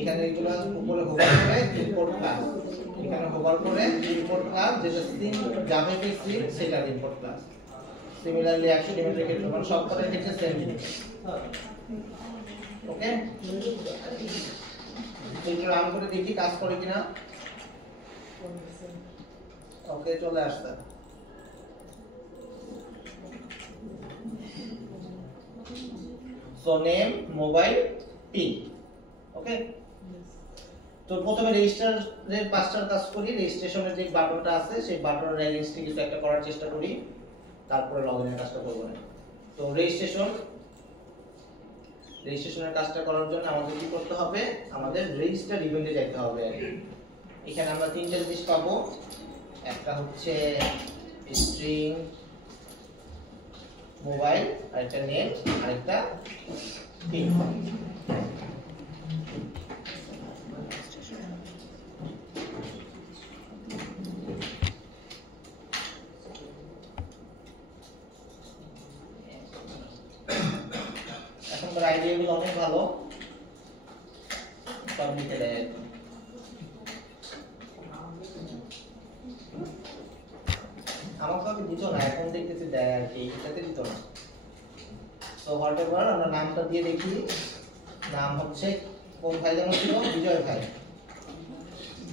এখানে এগুলা উপরে হোভার করে ইম্পোর্ট ক্লাস, এখানে হোভার করে ইম্পোর্ট ক্লাস যেটা সিন JavaFX সিন সেটা ইম্পোর্ট ক্লাস। সিমিলারলি অ্যাকশন ইভেন্টের ক্ষেত্রে মানে সব কটার ক্ষেত্রে সেম জিনিস। ওকে, একটু রান করে দেখি কাজ করে কিনা। ওকে, চলে আসছে। So name, mobile, pin. Okay, তো প্রথমে রেজিস্টারের পাঁচটার কাজ করি, রেজিস্ট্রেশনের যে বাটনটা আছে সেই বাটনের এগেইনস্টে কিছু একটা করার চেষ্টা করি, তারপরে লগইনের কাজটা করব না। তো রেজিস্ট্রেশনের কাজটা করার জন্য আমাদের কি করতে হবে? আমাদের রেজিস্টার ইভেন্টে যেতে হবে। এখানে আমরা তিনটা জিনিস পাবো, একটা হচ্ছে স্ট্রিং মোবাইল, আরেকটা নেম, আরেকটা পিন। এখনকার আইডিয়াগুলো অনেক ভালো, সব লিখে দেয়। আমাকে আমি দিত না, এখন দেখতেছি দেয় আর কি, এটাতে দিত না। তো হোয়াটএভার আমরা নামটা দিয়ে দেখি, নাম হচ্ছে কোন ভাই যেন ছিল? বিজয় ভাই।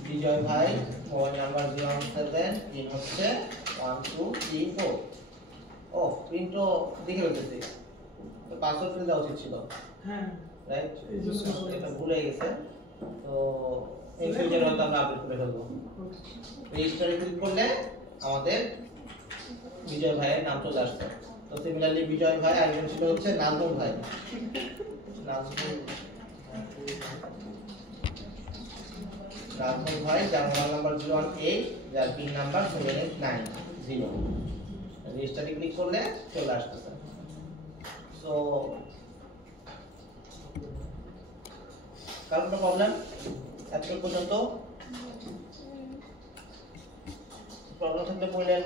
বিজয় ভাই, মোবাইল নাম্বার 017, পিন হচ্ছে 1234। ও, পিনটো দেখে রেখেছি, তো পাসওয়ার্ড ফিল দেওয়া উচিত ছিল, রাইট? এটা ভুলে গেছে, তো এই ফিউচারে হয়তো আমরা আপডেট করে ফেলবো। রেজিস্টারে ক্লিক করলে আমাদের বিজয় ভাইয়ের নাম চলে আসছে। তো সিমিলারলি বিজয় ভাই, আর একজন ছিল হচ্ছে নাজমুল ভাই। নাজমুল ভাই, যার মোবাইল নাম্বার 018, যার পিন নাম্বার 7890। রেজিস্টারে ক্লিক করলে চলে আসতেছে। সো কার কোনো প্রবলেম এতক্ষণ পর্যন্ত? প্রবলেম থাকলে বললেন।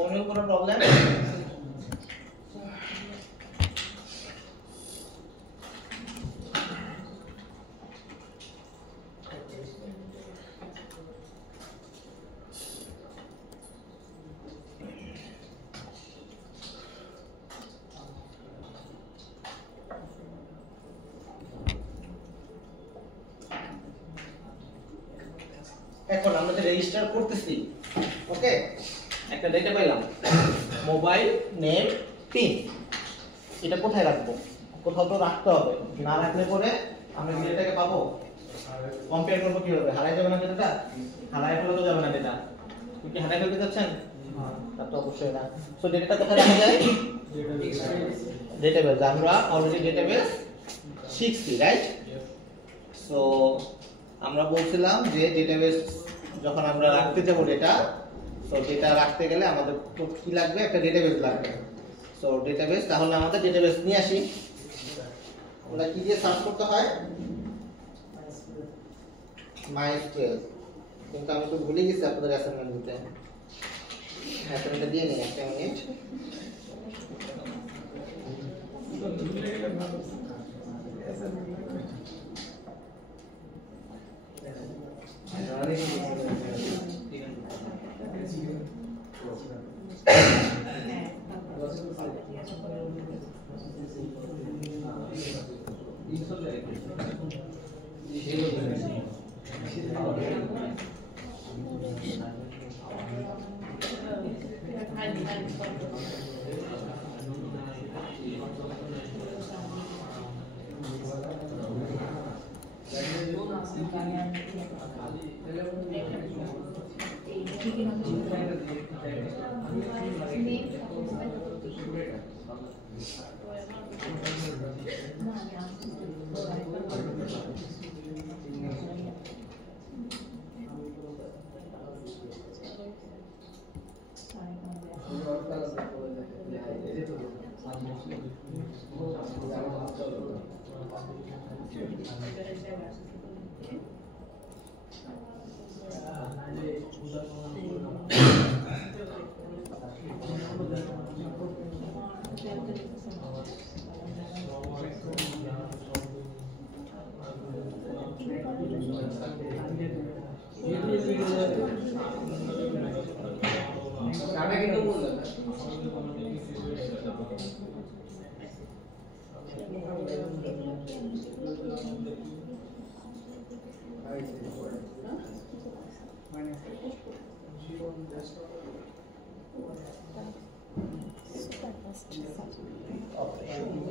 অন্য কোনো প্রবলেম? এখন আমরা যে রেজিস্টার করতেছি, ওকে, একটা ডেটা পেলাম মোবাইল নেম পিন, এটা কোথায় রাখবো? কোথাও তো রাখতে হবে, না রাখলে পরে আমরা ডেটাটাকে পাবো, কম্পেয়ার করবো কিভাবে? হারাই যাবে না ডেটাটা? হারাই ফেলে তো যাবে না ডেটা, কি হারাই ফেলতে যাচ্ছেন? তা তো অবশ্যই না। সো ডেটাটা কোথায় রাখা যায়? ডেটাবেস। আমরা অলরেডি ডেটাবেস শিখছি, রাইট? সো আমরা বলছিলাম যে ডেটাবেস যখন আমরা রাখতে যাব ডেটা, সো ডেটা রাখতে গেলে আমাদের কি লাগবে? একটা ডেটাবেস লাগবে। সো ডেটাবেস, তাহলে আমাদের ডেটাবেস নিয়ে আসি। আমরা কি দিয়ে সার্চ করতে হয়? MySQL। কিন্তু আমি তো ভুলে গেছি আপনাদের অ্যাসাইনমেন্ট দিতে। অ্যাসাইনমেন্টটা দিয়ে নিই একটা মিনিট।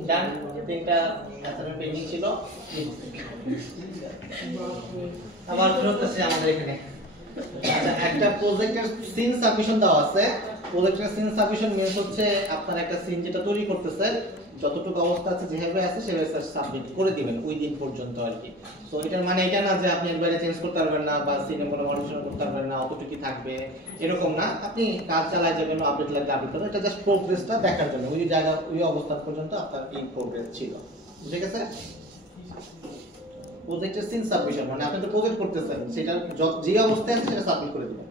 ডান, তিনটা অ্যাসাইনমেন্ট পেন্ডিং ছিল। আবার ফেরত আসছে আমাদের এখানে। আচ্ছা, একটা প্রজেক্টের সিন সাবমিশন দেওয়া আছে। প্রজেক্টের সিন সাবমিশন মিন্স হচ্ছে আপনার একটা সিন যেটা তৈরি করতেছেন, যতটুকু অবস্থা আছে যেভাবে আছে সেভাবে সাবমিট করে দিবেন ওই দিন পর্যন্ত আর কি। তো এটার মানে এটা না যে আপনি একবারে চেঞ্জ করতে পারবেন না বা সিনে কোনো মডিফিকেশন করতে পারবেন না, অতটুকুই থাকবে এরকম না। আপনি কাজ চালায় যাবেন, আপডেট লাগলে আপডেট করবেন। এটা জাস্ট প্রোগ্রেসটা দেখার জন্য, ওই জায়গা ওই অবস্থা পর্যন্ত আপনার এই প্রোগ্রেস ছিল। বুঝে গেছে? প্রজেক্টের সিন সাবমিশন মানে আপনি তো প্রজেক্ট করতেছেন, সেটা যে অবস্থায় আছে সেটা সাবমিট করে দিবেন।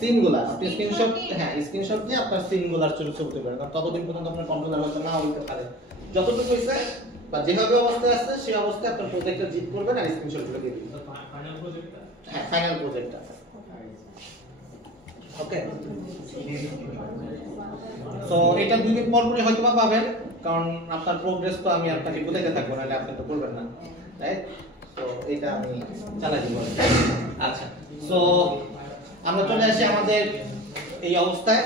সিনগুলার আপনি স্ক্রিনশট, হ্যাঁ স্ক্রিনশট দিয়ে আপনার সিনগুলার ছবি তুলতে পারেন। কারণ ততদিন পর্যন্ত আপনার কন্ট্রোলার হয়তো না হইতে পারে। যতটুকু হইছে বা যেভাবে অবস্থায় আছে সেই অবস্থায় আপনার প্রজেক্টটা জিপ করবেন আর স্ক্রিনশটগুলো দিয়ে দিবেন। ফাইনাল প্রজেক্টটা, হ্যাঁ ফাইনাল প্রজেক্টটা। ওকে, সো এটা 2 দিন পর পরে হয়তো পাবেন, কারণ আপনার প্রোগ্রেস তো আমি আপনাকে বুঝাইতে থাকবো, নাহলে আপনি তো করবেন না, রাইট? তো এটা আমি চালাই দিব। আচ্ছা, সো আমরা চলে আসি আমাদের এই অবস্থায়।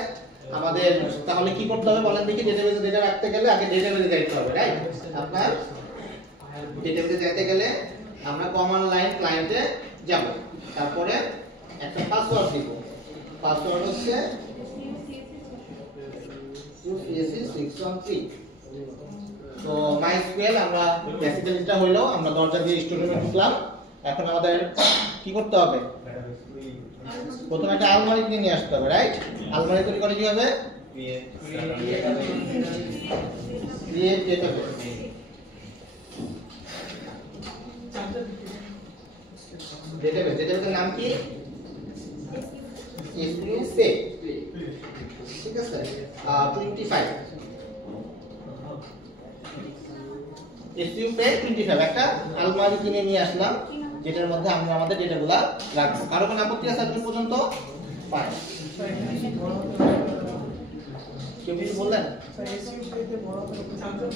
আমাদের তাহলে কি করতে হবে বলেন দেখি? ডেটাবেসে ডেটা রাখতে গেলে আগে ডেটাবেসে যাইতে হবে, রাইট? আপনার ডেটাবেসে যেতে গেলে আমরা কমান্ড লাইন ক্লায়েন্টে যাব, তারপরে একটা পাসওয়ার্ড দিব। পাসওয়ার্ড হচ্ছে CSC613। তো MySQL আমরা বেসিক্যালিটা হইলো আমরা দরজা দিয়ে স্টোররুমে ঢুকলাম। এখন আমাদের কি করতে হবে? প্রথমে একটা আলমারি নিয়ে আসতে হবে, রাইট? আলমারি তৈরি করে কি হবে? Create database. ডেটাবেসের নাম কি? SQL, ঠিক আছে? 25 SQL একটা আলমারি কিনে নিয়ে আসলাম, যেটার মধ্যে আমরা আমাদের ডেটাগুলো রাখবো। কারো কোনো আপত্তি আছে এখন পর্যন্ত? পাই কেউ কিছু বললেন?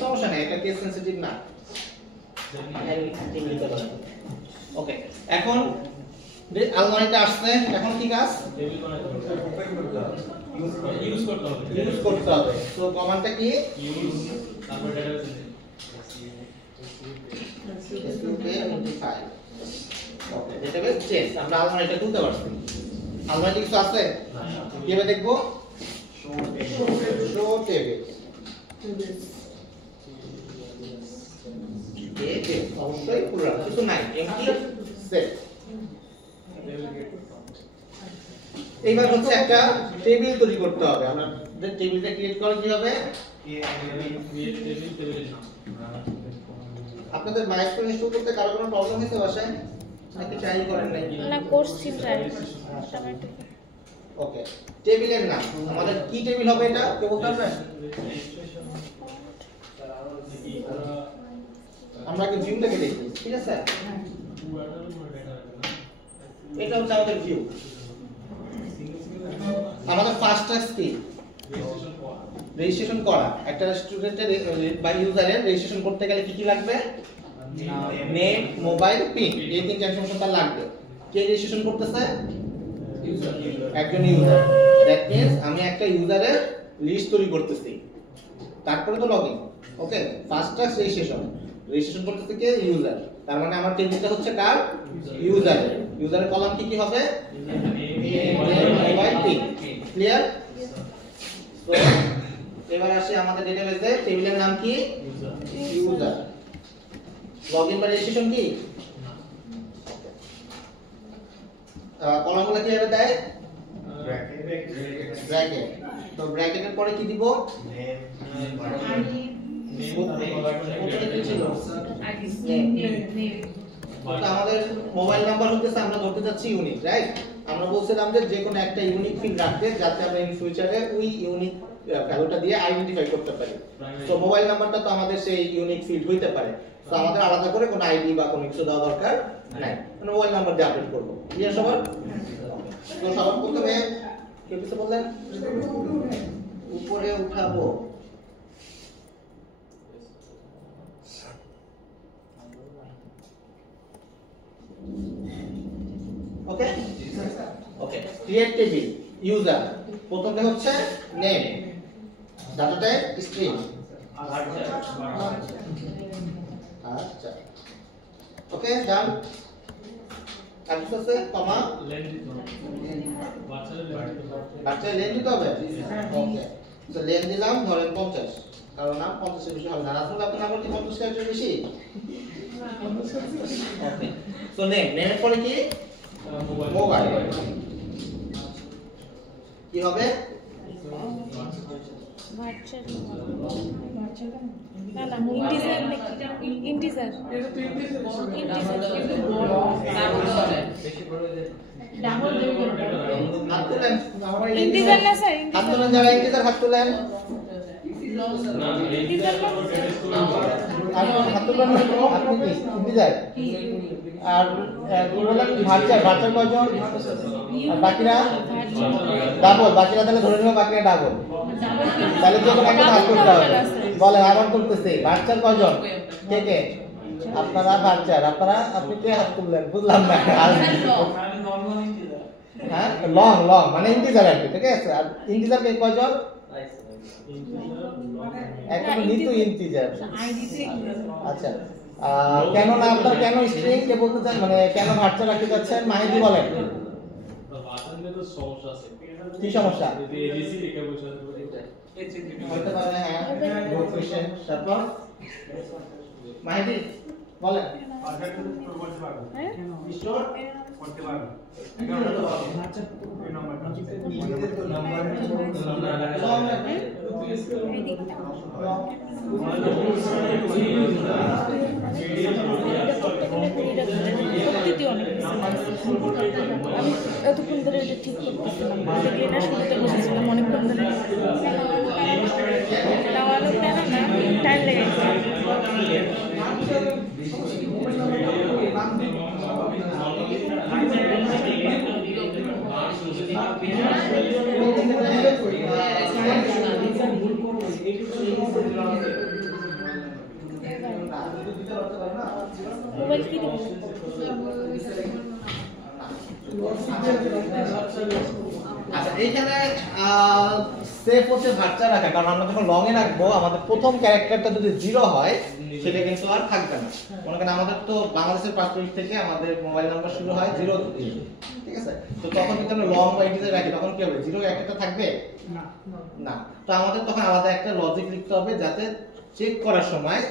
সমস্যা নেই, এটা কেস সেনসিটিভ না। ওকে, এখন আলমারিটা আসছে, এখন কি কাজ? ওপেন করতে হবে ইউজ করতে হবে ইউজ করতে হবে। তো কমান্ডটা কি? ইউজ তারপর ডেটাবেসে SQL ওকে, ডেটাবেস চেঞ্জ। আমরা আলমারিটা তুলতে পারছি। আলমারিতে কিছু আছে? কিভাবে দেখবো? Show table. অবশ্যই পুরো কিছু নাই, এমটি সেট। এইবার হচ্ছে একটা টেবিল তৈরি করতে হবে। আমাদের টেবিলটা ক্রিয়েট করা কি হবে? আপনাদের মাইক্রো ইনস্টল করতে কারো কোনো প্রবলেম হয়েছে বাসায় নাকি ট্রাই করেন নাই? না করছি ট্রাই ওকে, টেবিলের নাম আমাদের কি টেবিল হবে এটা কেউ বলতে পারবেন? আমরা কি ভিউটাকে দেখি, ঠিক আছে? এটা হচ্ছে আমাদের ভিউ। আমাদের ফার্স্ট টাস্ক কি? রেজিস্ট্রেশন করা। একটা স্টুডেন্টের বা ইউজারের রেজিস্ট্রেশন করতে গেলে কি কি লাগবে? নেম, মোবাইল, পিন, এই তিনটা ইনফরমেশন তার লাগবে। কে রেজিস্ট্রেশন করতেছে? একজন ইউজার। দ্যাট মিন্স আমি একটা ইউজারের লিস্ট তৈরি করতেছি, তারপরে তো লগইন। ওকে, ফার্স্ট টাস্ক রেজিস্ট্রেশন। রেজিস্ট্রেশন করতেছে কে? ইউজার। তার মানে আমার টেবিলটা হচ্ছে কার? ইউজার। ইউজারের কলাম কি কি হবে? Mobile, pin. ক্লিয়ার? তো এবার আসি আমাদের ডেটাবেসে। টেবিলের নাম কি? ইউজার। লগইন বা রেজিস্ট্রেশন কি? কলামগুলো কিভাবে দেয়? ব্র্যাকেট। তো ব্র্যাকেটের পরে কি দিব? আমাদের মোবাইল নাম্বার হচ্ছে আমরা ধরতে যাচ্ছি ইউনিক, রাইট? আমরা বলছিলাম যে কোনো একটা ইউনিক ফিল্ড রাখতে যাতে আমরা ইন ফিউচারে ওই ইউনিক ভ্যালুটা দিয়ে আইডেন্টিফাই করতে পারি। তো মোবাইল নাম্বারটা তো আমাদের সেই ইউনিক ফিল্ড হইতে পারে, তো আমাদের আলাদা করে কোনো আইডি বা কোনো কিছু দেওয়া দরকার নাই, মানে মোবাইল নাম্বার দিয়ে আপডেট করব। ক্লিয়ার সবার? তো সবার প্রথমে কে কিছু বললেন? উপরে উঠাবো। ওকে ওকে, ক্রিয়েট টেবিল ইউজার। প্রথমে হচ্ছে নেম, ডাটা টাইপ স্ট্রিং। আচ্ছা, ওকে ডান। আর কিছু আছে? কমা, বাচ্চা লেন দিতে হবে। ওকে, তো লেন দিলাম ধরেন 50, কারণ নাম 50 এর বেশি হবে না। আসলে আপনার নাম্বার কি 50 ক্যারেক্টার বেশি? ওকে, তো নেমের পরে কি? মোবাইল। কি হবে? না না ইন্টিজার নাকি? ইন্টিজার এটা তো ইন্টিজার না স্যার? হাত তোলেন যারা ইন্টিজার, হাত তোলেন। ইন্টিজার হাত তোলেন। আপনি কি ইন্টিজার? আর কি বললেন? ভার্চার। ভার্চার কয়জন? আর বাকিরা ডাবল। বাকিরা তাহলে ধরে নেব বাকিরা ডাবল। তাহলে যে কোনো একটা ভাগ করতে হবে। বলেন, আবার করতেছি। ভার্চার কয়জন? কে কে? আপনারা ভার্চার। আপনি কে হাত তুললেন? বুঝলাম না। হ্যাঁ, লং মানে ইন্টিজার আর কি, ঠিক আছে? আর ইন্টিজার কে কয়জন? একটা নিতু ইন্টিজার। আচ্ছা, কেন না আপনার কেন স্ট্রিং কে বলতে চান, মানে কেন ভার্চার রাখতে চাচ্ছেন? মাহিদি বলেন। কি সমস্যা হতে পারে? হ্যাঁ, গুড কোশ্চেন। তারপর মাহিদি বলেন। স্টোর করতে পারবে আমি এতক্ষণ ধরে এটা ঠিক করতেছিলাম, এটা শুনতে বসেছিলাম অনেকক্ষণ ধরে। তাহলে না টাইম লেগে মোবাইল কি দেবো? আচ্ছা এইখানে সেফ হচ্ছে ভার্চুয়াল রাখা, কারণ আমরা যখন লং এ রাখবো আমাদের প্রথম ক্যারেক্টারটা যদি 0 হয় সেটা কিন্তু আর থাকবে না। মনে করেন আমাদের তো বাংলাদেশের পাসপোর্ট থেকে আমাদের মোবাইল নাম্বার শুরু হয় 0 দিয়ে, ঠিক আছে? তো তখন কিন্তু আমরা লং বা ইন্টিজার রাখি, তখন কি হবে? 0 একটা থাকবে না। তো আমাদের তখন আলাদা একটা লজিক লিখতে হবে যাতে চেক করার সময়,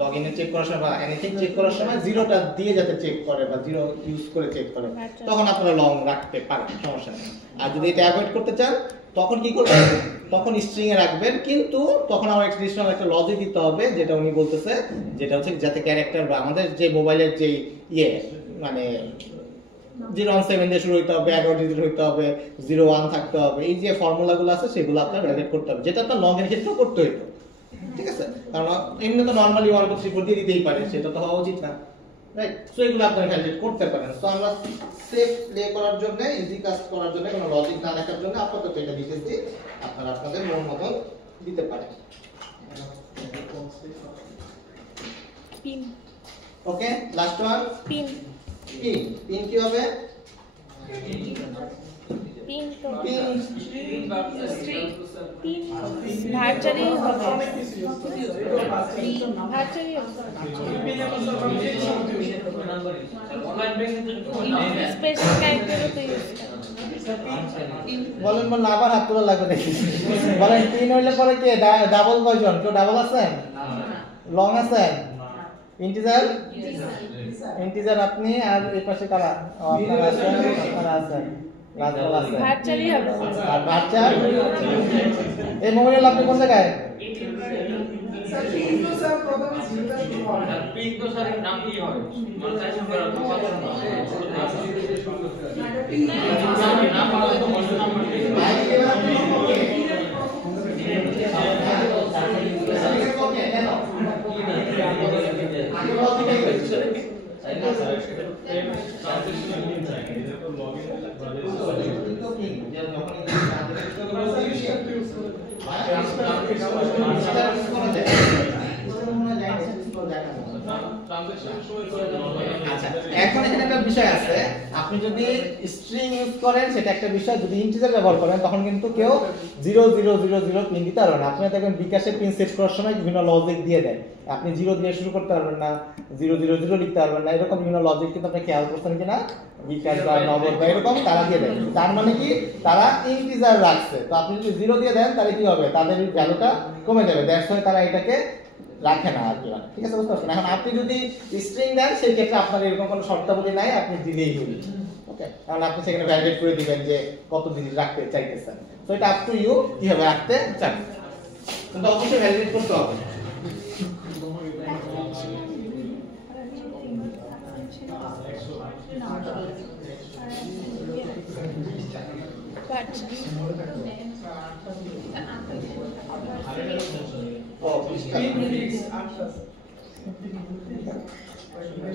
লগইনে চেক করার সময় বা এনিথিং চেক করার সময় 0টা দিয়ে যাতে চেক করে বা 0 ইউজ করে চেক করে, তখন আপনারা লং রাখতে পারেন, সমস্যা নেই। আর যদি এটা অ্যাভয়েড করতে চান তখন কি করবেন? তখন স্ট্রিং এ রাখবেন, কিন্তু তখন আমার এডিশনাল একটা লজিক দিতে হবে, যেটা উনি বলতেছে, যেটা হচ্ছে যাতে ক্যারেক্টার বা আমাদের যে মোবাইলের যে মানে 017 দিয়ে শুরু হইতে হবে, 11 ডিজিট হইতে হবে, 01 থাকতে হবে, এই যে ফর্মুলাগুলো আছে সেগুলো আপনার ভ্যালিডেট করতে হবে, যেটা আপনার লং এর ক্ষেত্রেও করতে হইতো, ঠিক আছে? কারণ এমনি তো নরমালি 1 2 3 4 দিয়ে দিতেই পারে, সেটা তো হওয়া উচিত না, রাইট? সো এগুলো আপনারা ভ্যালিডেট করতে পারেন। সো আমরা সেফ প্লে করার জন্য, ইজি কাজ করার জন্য, কোনো লজিক না দেখার জন্য আপাতত এটা লিখেছি, আপনারা আপনাদের মন মতো দিতে পারেন। Pin okay, last one pin pin. Pin কি হবে? পিন তো পিন পিন ভার্চুয়ালি হবে, ভার্চুয়ালি স্পেশাল ক্যারেক্টারও তো ইউজ করে। বলেন বলেন, আবার হাত তোলা লাগবে দেখি। বলেন পিন হইলে পরে কি ডাবল কয়জন? কেউ ডাবল আছেন? লং আছেন? ইন্টিজার? ইন্টিজার আপনি, আর এই পাশে কারা? আপনারা আছেন, আপনারা আছেন, লাজবাল আছেন। ভার্চুয়ালি হবে। আর ভার্চুয়াল এই মোবাইল আপনি কোন জায়গায়? পিন তো স্যার নাম কি হয়? মানে তাই সঙ্গে রাখো নাম বলে তো মনে নাম্বার আচ্ছা, এখন এখানে একটা বিষয় আছে, আপনি যদি স্ট্রিং ইউজ করেন সেটা একটা বিষয়, যদি ইন্টিজার ব্যবহার করেন তখন কিন্তু কেউ 0000 পিন দিতে পারবেন না। আপনি দেখবেন বিকাশে পিন সেট করার সময় বিভিন্ন লজিক দিয়ে দেন, আপনি 0 দিয়ে শুরু করতে পারবেন না, 000 লিখতে পারবেন না, এরকম বিভিন্ন লজিক কিন্তু আপনি খেয়াল করছেন কিনা, বিকাশ বা নগদ বা এরকম তারা দিয়ে দেন। তার মানে কি, তারা ইন্টিজার রাখছে। তো আপনি যদি 0 দিয়ে দেন তাহলে কি হবে? তাদের ভ্যালুটা কমে যাবে, দ্যাটস ওয়াই তারা এটাকে রাখে না আর কি, ঠিক আছে? বুঝতে পারছেন? এখন আপনি যদি স্ট্রিং দেন সেই ক্ষেত্রে আপনার এরকম কোনো শর্তাবলী নাই, আপনি দিলেই হবে, ওকে? কারণ আপনি সেখানে ভ্যালিডেট করে দিবেন যে কত দিন রাখতে চাইতেছেন। তো এটা আপ টু ইউ কিভাবে রাখতে চান, কিন্তু অবশ্যই ভ্যালিডেট করতে হবে।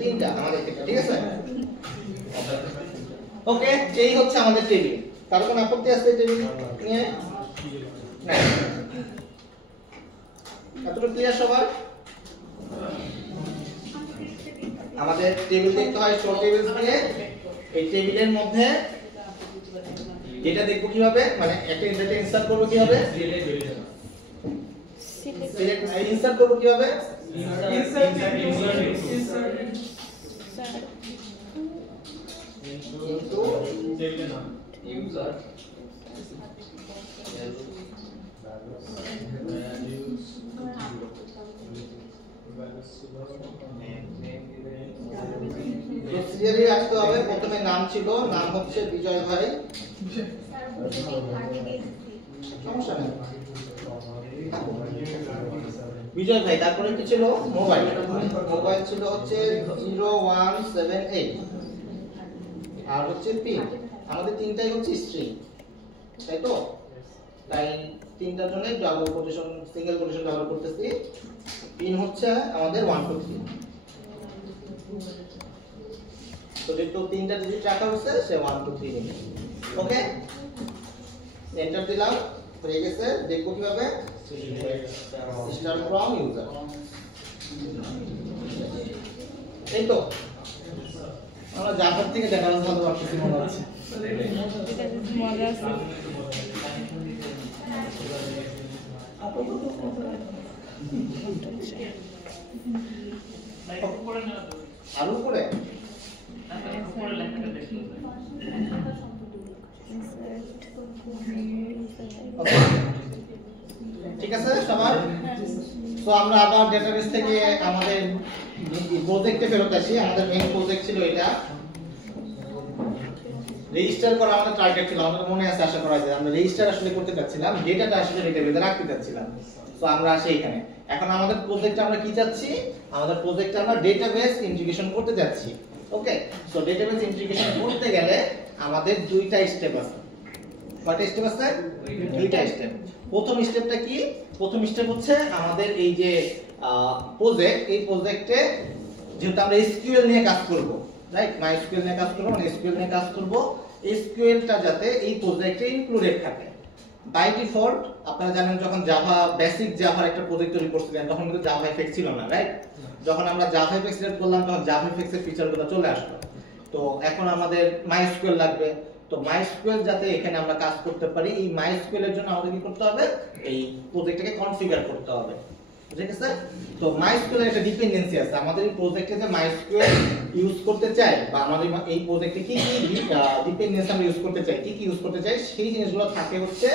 তিনটা আমাদের থেকে, ঠিক আছে? ওকে, এই হচ্ছে আমাদের টেবিল। কারো কোনো আপত্তি আছে টেবিল নিয়ে? না, এতটুকু ক্লিয়ার সবার? আমাদের টেবিল দেখতে হয় শর্ট টেবিল দিয়ে। এই টেবিলের মধ্যে এটা দেখবো কিভাবে, মানে একটা ডেটা ইনসার্ট করব কিভাবে, সিলেক্ট ইনসার্ট করব কিভাবে, ইনসার্ট ইনটু টেবিলের নাম ইউজার প্রসিজারে আসতে হবে। প্রথমে নাম ছিল, নাম হচ্ছে বিজয় ভাই, সমস্যা নেই, বিজয় ভাই। তারপরে কি ছিল? মোবাইল। মোবাইল ছিল হচ্ছে 0178, আর হচ্ছে পিন। আমাদের তিনটাই হচ্ছে স্ট্রিং, তাই তো? তাই তিনটার জন্য ডাবল কোটেশন, সিঙ্গেল কোটেশন ব্যবহার করতেছি। পিন হচ্ছে আমাদের 1 2 3, তো যেহেতু তিনটা ডিজিট রাখা হচ্ছে সে 1 2 3 নেবে। ওকে, এন্টার দিলাম, হয়ে গেছে। দেখবো কিভাবে, স্টার্ট ফ্রম ইউজার, এই তো। আমরা জাপান থেকে দেখা ভালো পাচ্ছি মনে হচ্ছে। এটা মজা আছে। আরো করে ঠিক আছে সবার। তো আমরা আবার ডেটাবেস থেকে আমাদের প্রজেক্টে ফেরত আসি। আমাদের মেইন প্রজেক্ট ছিল এটা, রেজিস্টার করা আমাদের টার্গেট ছিল। আমাদের মনে আছে, আশা করা যায় আমরা রেজিস্টার আসলে করতে চাচ্ছিলাম, ডেটাটা আসলে ডেটাবেসে রাখতে চাচ্ছিলাম। তো আমরা আসি এখানে। এখন আমাদের প্রজেক্টে আমরা কি চাচ্ছি? আমাদের প্রজেক্টে আমরা ডেটাবেস ইন্টিগ্রেশন করতে যাচ্ছি। ওকে, সো ডেটাবেস ইন্টিগ্রেশন করতে গেলে আমাদের দুইটা স্টেপ আছে। কয়টা স্টেপ আছে? দুইটা স্টেপ। প্রথম স্টেপটা কি? প্রথম স্টেপ হচ্ছে আমাদের এই যে প্রজেক্ট, এই প্রজেক্টে যেহেতু আমরা এসকিউএল নিয়ে কাজ করব, রাইট? মাইস্কিউএল নিয়ে কাজ করব, মানে এসকিউএল নিয়ে কাজ করব। এসকিউএলটা যাতে এই প্রজেক্টে ইনক্লুডেড থাকে। বাই ডিফল্ট আপনারা জানেন, যখন জাভা বেসিক জাভার একটা প্রজেক্ট তৈরি করছিলেন তখন কিন্তু জাভা এফএক্স ছিল না, রাইট? যখন আমরা জাভা এফএক্স সিলেক্ট করলাম তখন জাভা এফএক্স এর ফিচারগুলো চলে আসলো। তো এখন আমাদের মাইস্কিউএল লাগবে। তো মাইস্কিউএল যাতে এখানে আমরা কাজ করতে পারি, এই মাইস্কিউএল এর জন্য আমাদের কি করতে হবে? এই প্রজেক্টটাকে কনফিগার করতে হবে। ঠিক আছে? তো মাইস্কিউএল এর একটা ডিপেন্ডেন্সি আছে। আমাদের এই প্রজেক্টে যে মাইস্কিউএল ইউজ করতে চাই, বা আমাদের এই প্রজেক্টে কি কি ডিপেন্ডেন্সি আমরা ইউজ করতে চাই, কি কি ইউজ করতে চাই, সেই জিনিসগুলো থাকে হচ্ছে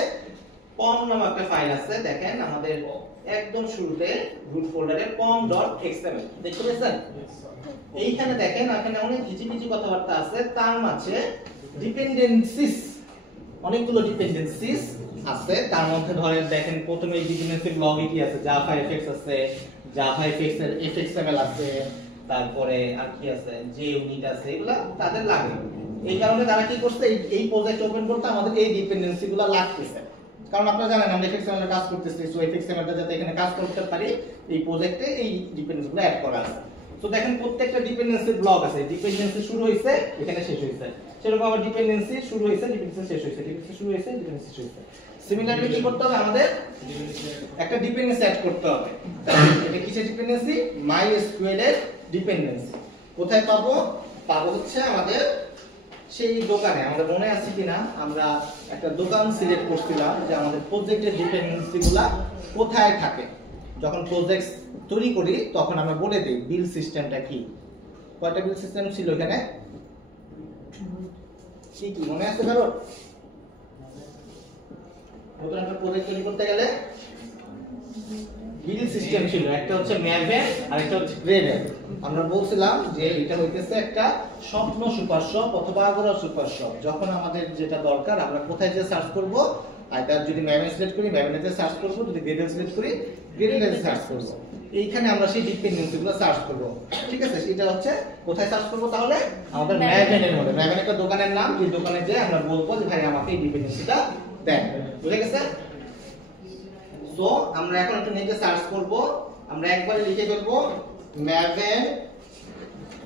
pom নামে একটা ফাইল আছে। দেখেন আমাদের একদম শুরুতে রুট ফোল্ডারে pom.xml দেখতে পাচ্ছেন? এইখানে দেখেন এখানে অনেক কিচিমিচি কথাবার্তা আছে, তার মাঝে ডিপেন্ডেন্সিস, অনেকগুলো ডিপেন্ডেন্সিস আছে। তার মধ্যে ধরেন দেখেন প্রথমে এই ডিপেন্ডেন্সি ব্লগে কি আছে? জাভা এফএক্স আছে, জাভা এফএক্স এর fxml আছে, তারপরে আর কি আছে? যে ইউনিট আছে, এগুলা তাদের লাগে। এই কারণে তারা কি করছে? এই প্রজেক্ট ওপেন করতে আমাদের এই ডিপেন্ডেন্সিগুলো লাগতেছে। কারণ আপনারা জানেন আমরা fxml এর কাজ করতেছি, সো fxml টা যাতে এখানে কাজ করতে পারি, এই প্রজেক্টে এই ডিপেন্ডেন্সিগুলো অ্যাড করা আছে। তো দেখেন প্রত্যেকটা ডিপেন্ডেন্সি ব্লক আছে। ডিপেন্ডেন্সি শুরু হইছে, এখানে শেষ হইছে। সেরকম আবার ডিপেন্ডেন্সি শুরু হইছে, ডিপেন্ডেন্সি শেষ হইছে, ডিপেন্ডেন্সি শুরু হইছে, ডিপেন্ডেন্সি শেষ হইছে। সিমিলারলি কি করতে হবে? আমাদের একটা ডিপেন্ডেন্সি অ্যাড করতে হবে। এটা কিসের ডিপেন্ডেন্সি? মাইএসকিউএল এর ডিপেন্ডেন্সি। কোথায় পাবো? পাবো হচ্ছে আমাদের সেই দোকানে। আমাদের মনে আছে কিনা আমরা একটা দোকান সিলেক্ট করছিলাম যে আমাদের প্রজেক্টের ডিপেন্ডেন্সিগুলো কোথায় থাকে। যখন প্রজেক্ট তৈরি করি তখন আমরা বলে দেই বিল সিস্টেমটা কি। কয়টা বিল সিস্টেম ছিল এখানে? কি কি মনে আছে কারো? নতুন একটা প্রজেক্ট তৈরি করতে গেলে বিল সিস্টেম ছিল, একটা হচ্ছে ম্যাভেন আর একটা হচ্ছে গ্রেডের। আমরা বলছিলাম যে এটা হইতেছে একটা স্বপ্ন সুপার শপ অথবা আগোরা সুপার শপ। যখন আমাদের যেটা দরকার আমরা কোথায় যে সার্চ করব, আইদার যদি ম্যাভেন সিলেক্ট করি ম্যাভেনে সার্চ করব, যদি গ্রেডের সিলেক্ট করি গ্রেডের সার্চ করব। এইখানে আমরা সেই ডিপেন্ডেন্সিগুলো সার্চ করব। ঠিক আছে? সেটা হচ্ছে কোথায় সার্চ করব? তাহলে আমাদের ম্যাভেনের মধ্যে। ম্যাভেন একটা দোকানের নাম, যে দোকানে যে আমরা বলবো যে ভাই আমাকে এই ডিপেন্ডেন্সিটা দেন। বুঝে গেছে? তো আমরা এখন একটু নেটে সার্চ করব। আমরা একবারে লিখে ফেলবো ম্যাভেন।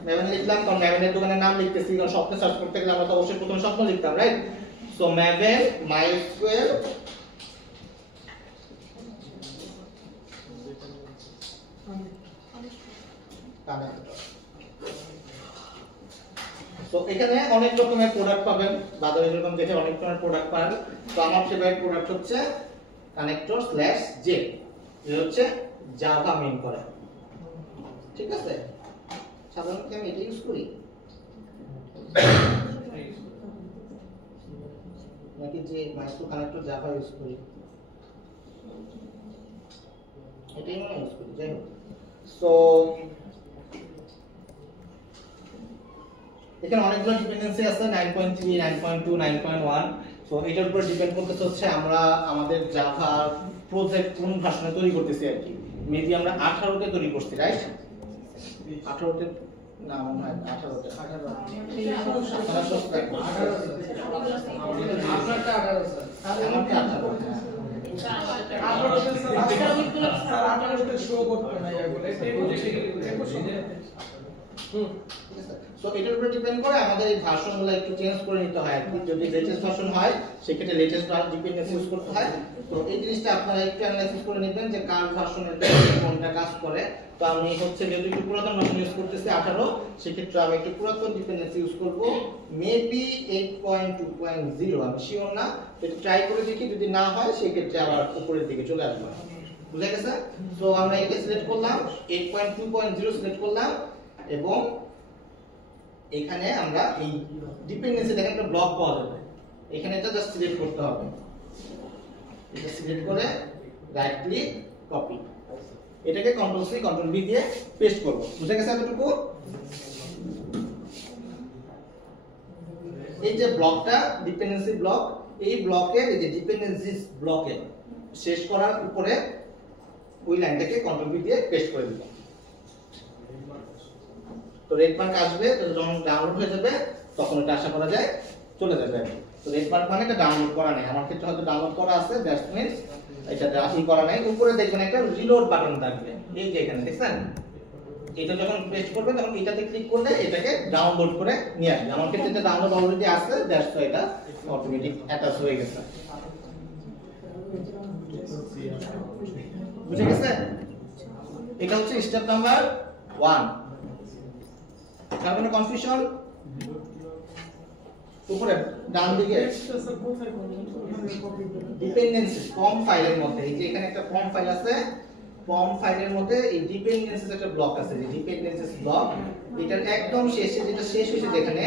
ম্যাভেন লিখলাম, কারণ ম্যাভেনের দোকানের নাম লিখতেছি, কারণ স্বপ্ন সার্চ করতে গেলে আমরা তো অবশ্যই প্রথমে স্বপ্ন লিখতাম, রাইট? সো ম্যাভেন মাইস্কিউএল তো এখানে অনেক রকমের প্রোডাক্ট পাবেন, বাজারে যেরকম দেখে অনেক রকমের প্রোডাক্ট পাবেন। তো আমার ফেভারিট প্রোডাক্ট হচ্ছে connector/j, এটা হচ্ছে জাভা মেইন করা। ঠিক আছে? সাধারণত আমি এটা ইউজ করি নাকি যে মাইক্রো কানেক্টর জাভা ইউজ করি, এটাই মনে ইউজ করি। যাই হোক, সো এখানে অনেকগুলো ডিপেন্ডেন্সি আছে, 9.3, 9.2, 9.1। সো এটার উপর ডিপেন্ড করতেছে হচ্ছে আমরা আমাদের জাভা প্রজেক্ট কোন ভার্সনে তৈরি করতেছি আর কি। মেবি আমরা 18 তে তৈরি করছি, রাইট? 18 তে না, মনে হয় 18 তে। আপনারটা 18 স্যার। আমারটা 18। শো করতে নাই এগুলো। সো সো এটার উপরে ডিপেন্ড করে আমাদের এই ভার্সনগুলো একটু চেঞ্জ করে নিতে হয় আর কি। যদি লেটেস্ট ভার্সন হয় সেক্ষেত্রে লেটেস্ট ডিপেন্ডেন্সি ইউজ করতে হয়। তো এই জিনিসটা আপনারা একটু অ্যানালাইসিস করে নেবেন যে কার ভার্সনের কোনটা কাজ করে। তো আমি হচ্ছে যেহেতু একটু পুরাতন ভার্সন ইউজ করতেছি 18, সেক্ষেত্রে আমি একটু পুরাতন ডিপেন্ডেন্সি ইউজ করব, মেবি 8.2.0, আমি শিওর না, এটা ট্রাই করে দেখি, যদি না হয় সেক্ষেত্রে আবার উপরের দিকে চলে আসবো। বুঝা গেছে? তো আমরা এটা সিলেক্ট করলাম, 8.2.0 সিলেক্ট করলাম এবং এখানে আমরা এই ডিপেন্ডেন্সি দেখেন একটা ব্লক পাওয়া যাবে, এখানে এটা জাস্ট সিলেক্ট করতে হবে। এটা সিলেক্ট করে রাইট ক্লিক কপি, এটাকে কন্ট্রোল সি কন্ট্রোল ভি দিয়ে পেস্ট করব। বুঝা গেছে এতটুকু? এই যে ব্লকটা ডিপেন্ডেন্সি ব্লক, এই ব্লকের এই যে ডিপেন্ডেন্সিস ব্লকে শেষ করার উপরে ওই লাইনটাকে কন্ট্রোল ভি দিয়ে পেস্ট করে দিব। তো রেড মার্ক আসবে, তো যখন ডাউনলোড হয়ে যাবে তখন এটা আশা করা যায় চলে যাবে। তো রেড মার্ক মানে এটা ডাউনলোড করা নেই, আমার ক্ষেত্রে হয়তো ডাউনলোড করা আছে, দ্যাটস মিন্স এটা ই করা নাই। উপরে দেখবেন একটা রিলোড বাটন থাকবে, এই যে এখানে দেখছেন, এটা যখন পেস্ট করবে তখন এটাতে ক্লিক করলে এটাকে ডাউনলোড করে নিয়ে আসবে। আমার ক্ষেত্রে এটা ডাউনলোড অলরেডি আছে, দ্যাটস ওয়াই এটা অটোমেটিক অ্যাটাচ হয়ে গেছে। বুঝে গেছে? এটা হচ্ছে স্টেপ নাম্বার 1। কার কোনো কনফিউশন? উপরে ডান দিকে ডিপেন্ডেন্সি ফর্ম ফাইলের মধ্যে, এই যে এখানে একটা ফর্ম ফাইল আছে, ফর্ম ফাইলের মধ্যে এই ডিপেন্ডেন্সিস একটা ব্লক আছে, যে ডিপেন্ডেন্সিস ব্লক, এটার একদম শেষে যেটা শেষ হয়েছে যেখানে,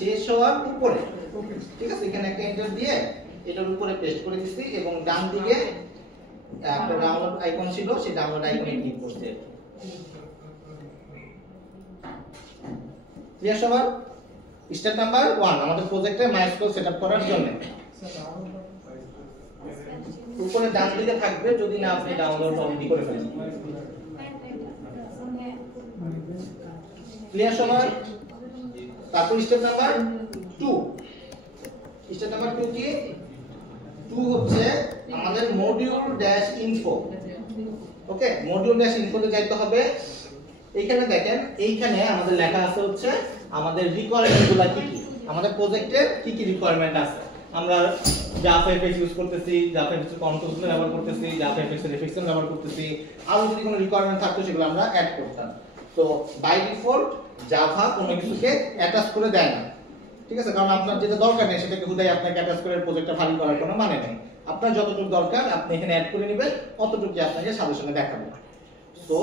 শেষ হওয়ার উপরে, ঠিক আছে, এখানে একটা এন্টার দিয়ে এটার উপরে পেস্ট করে দিচ্ছি এবং ডান দিকে একটা ডাউনলোড আইকন ছিল, সেই ডাউনলোড আইকনে ক্লিক করতে। ক্লিয়ার সবার? স্টেপ নাম্বার 1 আমাদের প্রজেক্টে মাইস্কুয়েল সেটআপ করার জন্য উপরে ডান দিকে থাকবে, যদি না আপনি ডাউনলোড অলরেডি করে ফেলেন। ক্লিয়ার সবার? তারপর স্টেপ নাম্বার 2। স্টেপ নাম্বার 2 কি? 2 হচ্ছে আমাদের মডিউল ড্যাশ ইনফো। ওকে, মডিউল ড্যাশ ইনফোতে যাইতে হবে। এইখানে দেখেন, এইখানে আমাদের লেখা আছে হচ্ছে আমাদের রিকোয়ারমেন্টগুলো কি কি, আমাদের প্রজেক্টের কি কি রিকোয়ারমেন্ট আছে। আমরা জাভাএফএক্স ইউজ করতেছি, জাভাএফএক্স কন্ট্রোলস ব্যবহার করতেছি, জাভাএফএক্স রেফ্লেকশন ব্যবহার করতেছি, আর যদি কোনো রিকোয়ারমেন্ট থাকতো সেগুলো আমরা অ্যাড করতাম। তো বাই ডিফল্ট জাভা কোনো কিছুকে অ্যাটাচ করে দেয় না, ঠিক আছে, কারণ আপনার যেটা দরকার নেই সেটাকে হুদাই আপনাকে অ্যাটাচ করে প্রজেক্টটা ভারী করার কোনো মানে নেই। আপনার যতটুকু দরকার আপনি এখানে অ্যাড করে নেবেন, অতটুকুই আপনাকে সাজেশনে দেখাবো। তো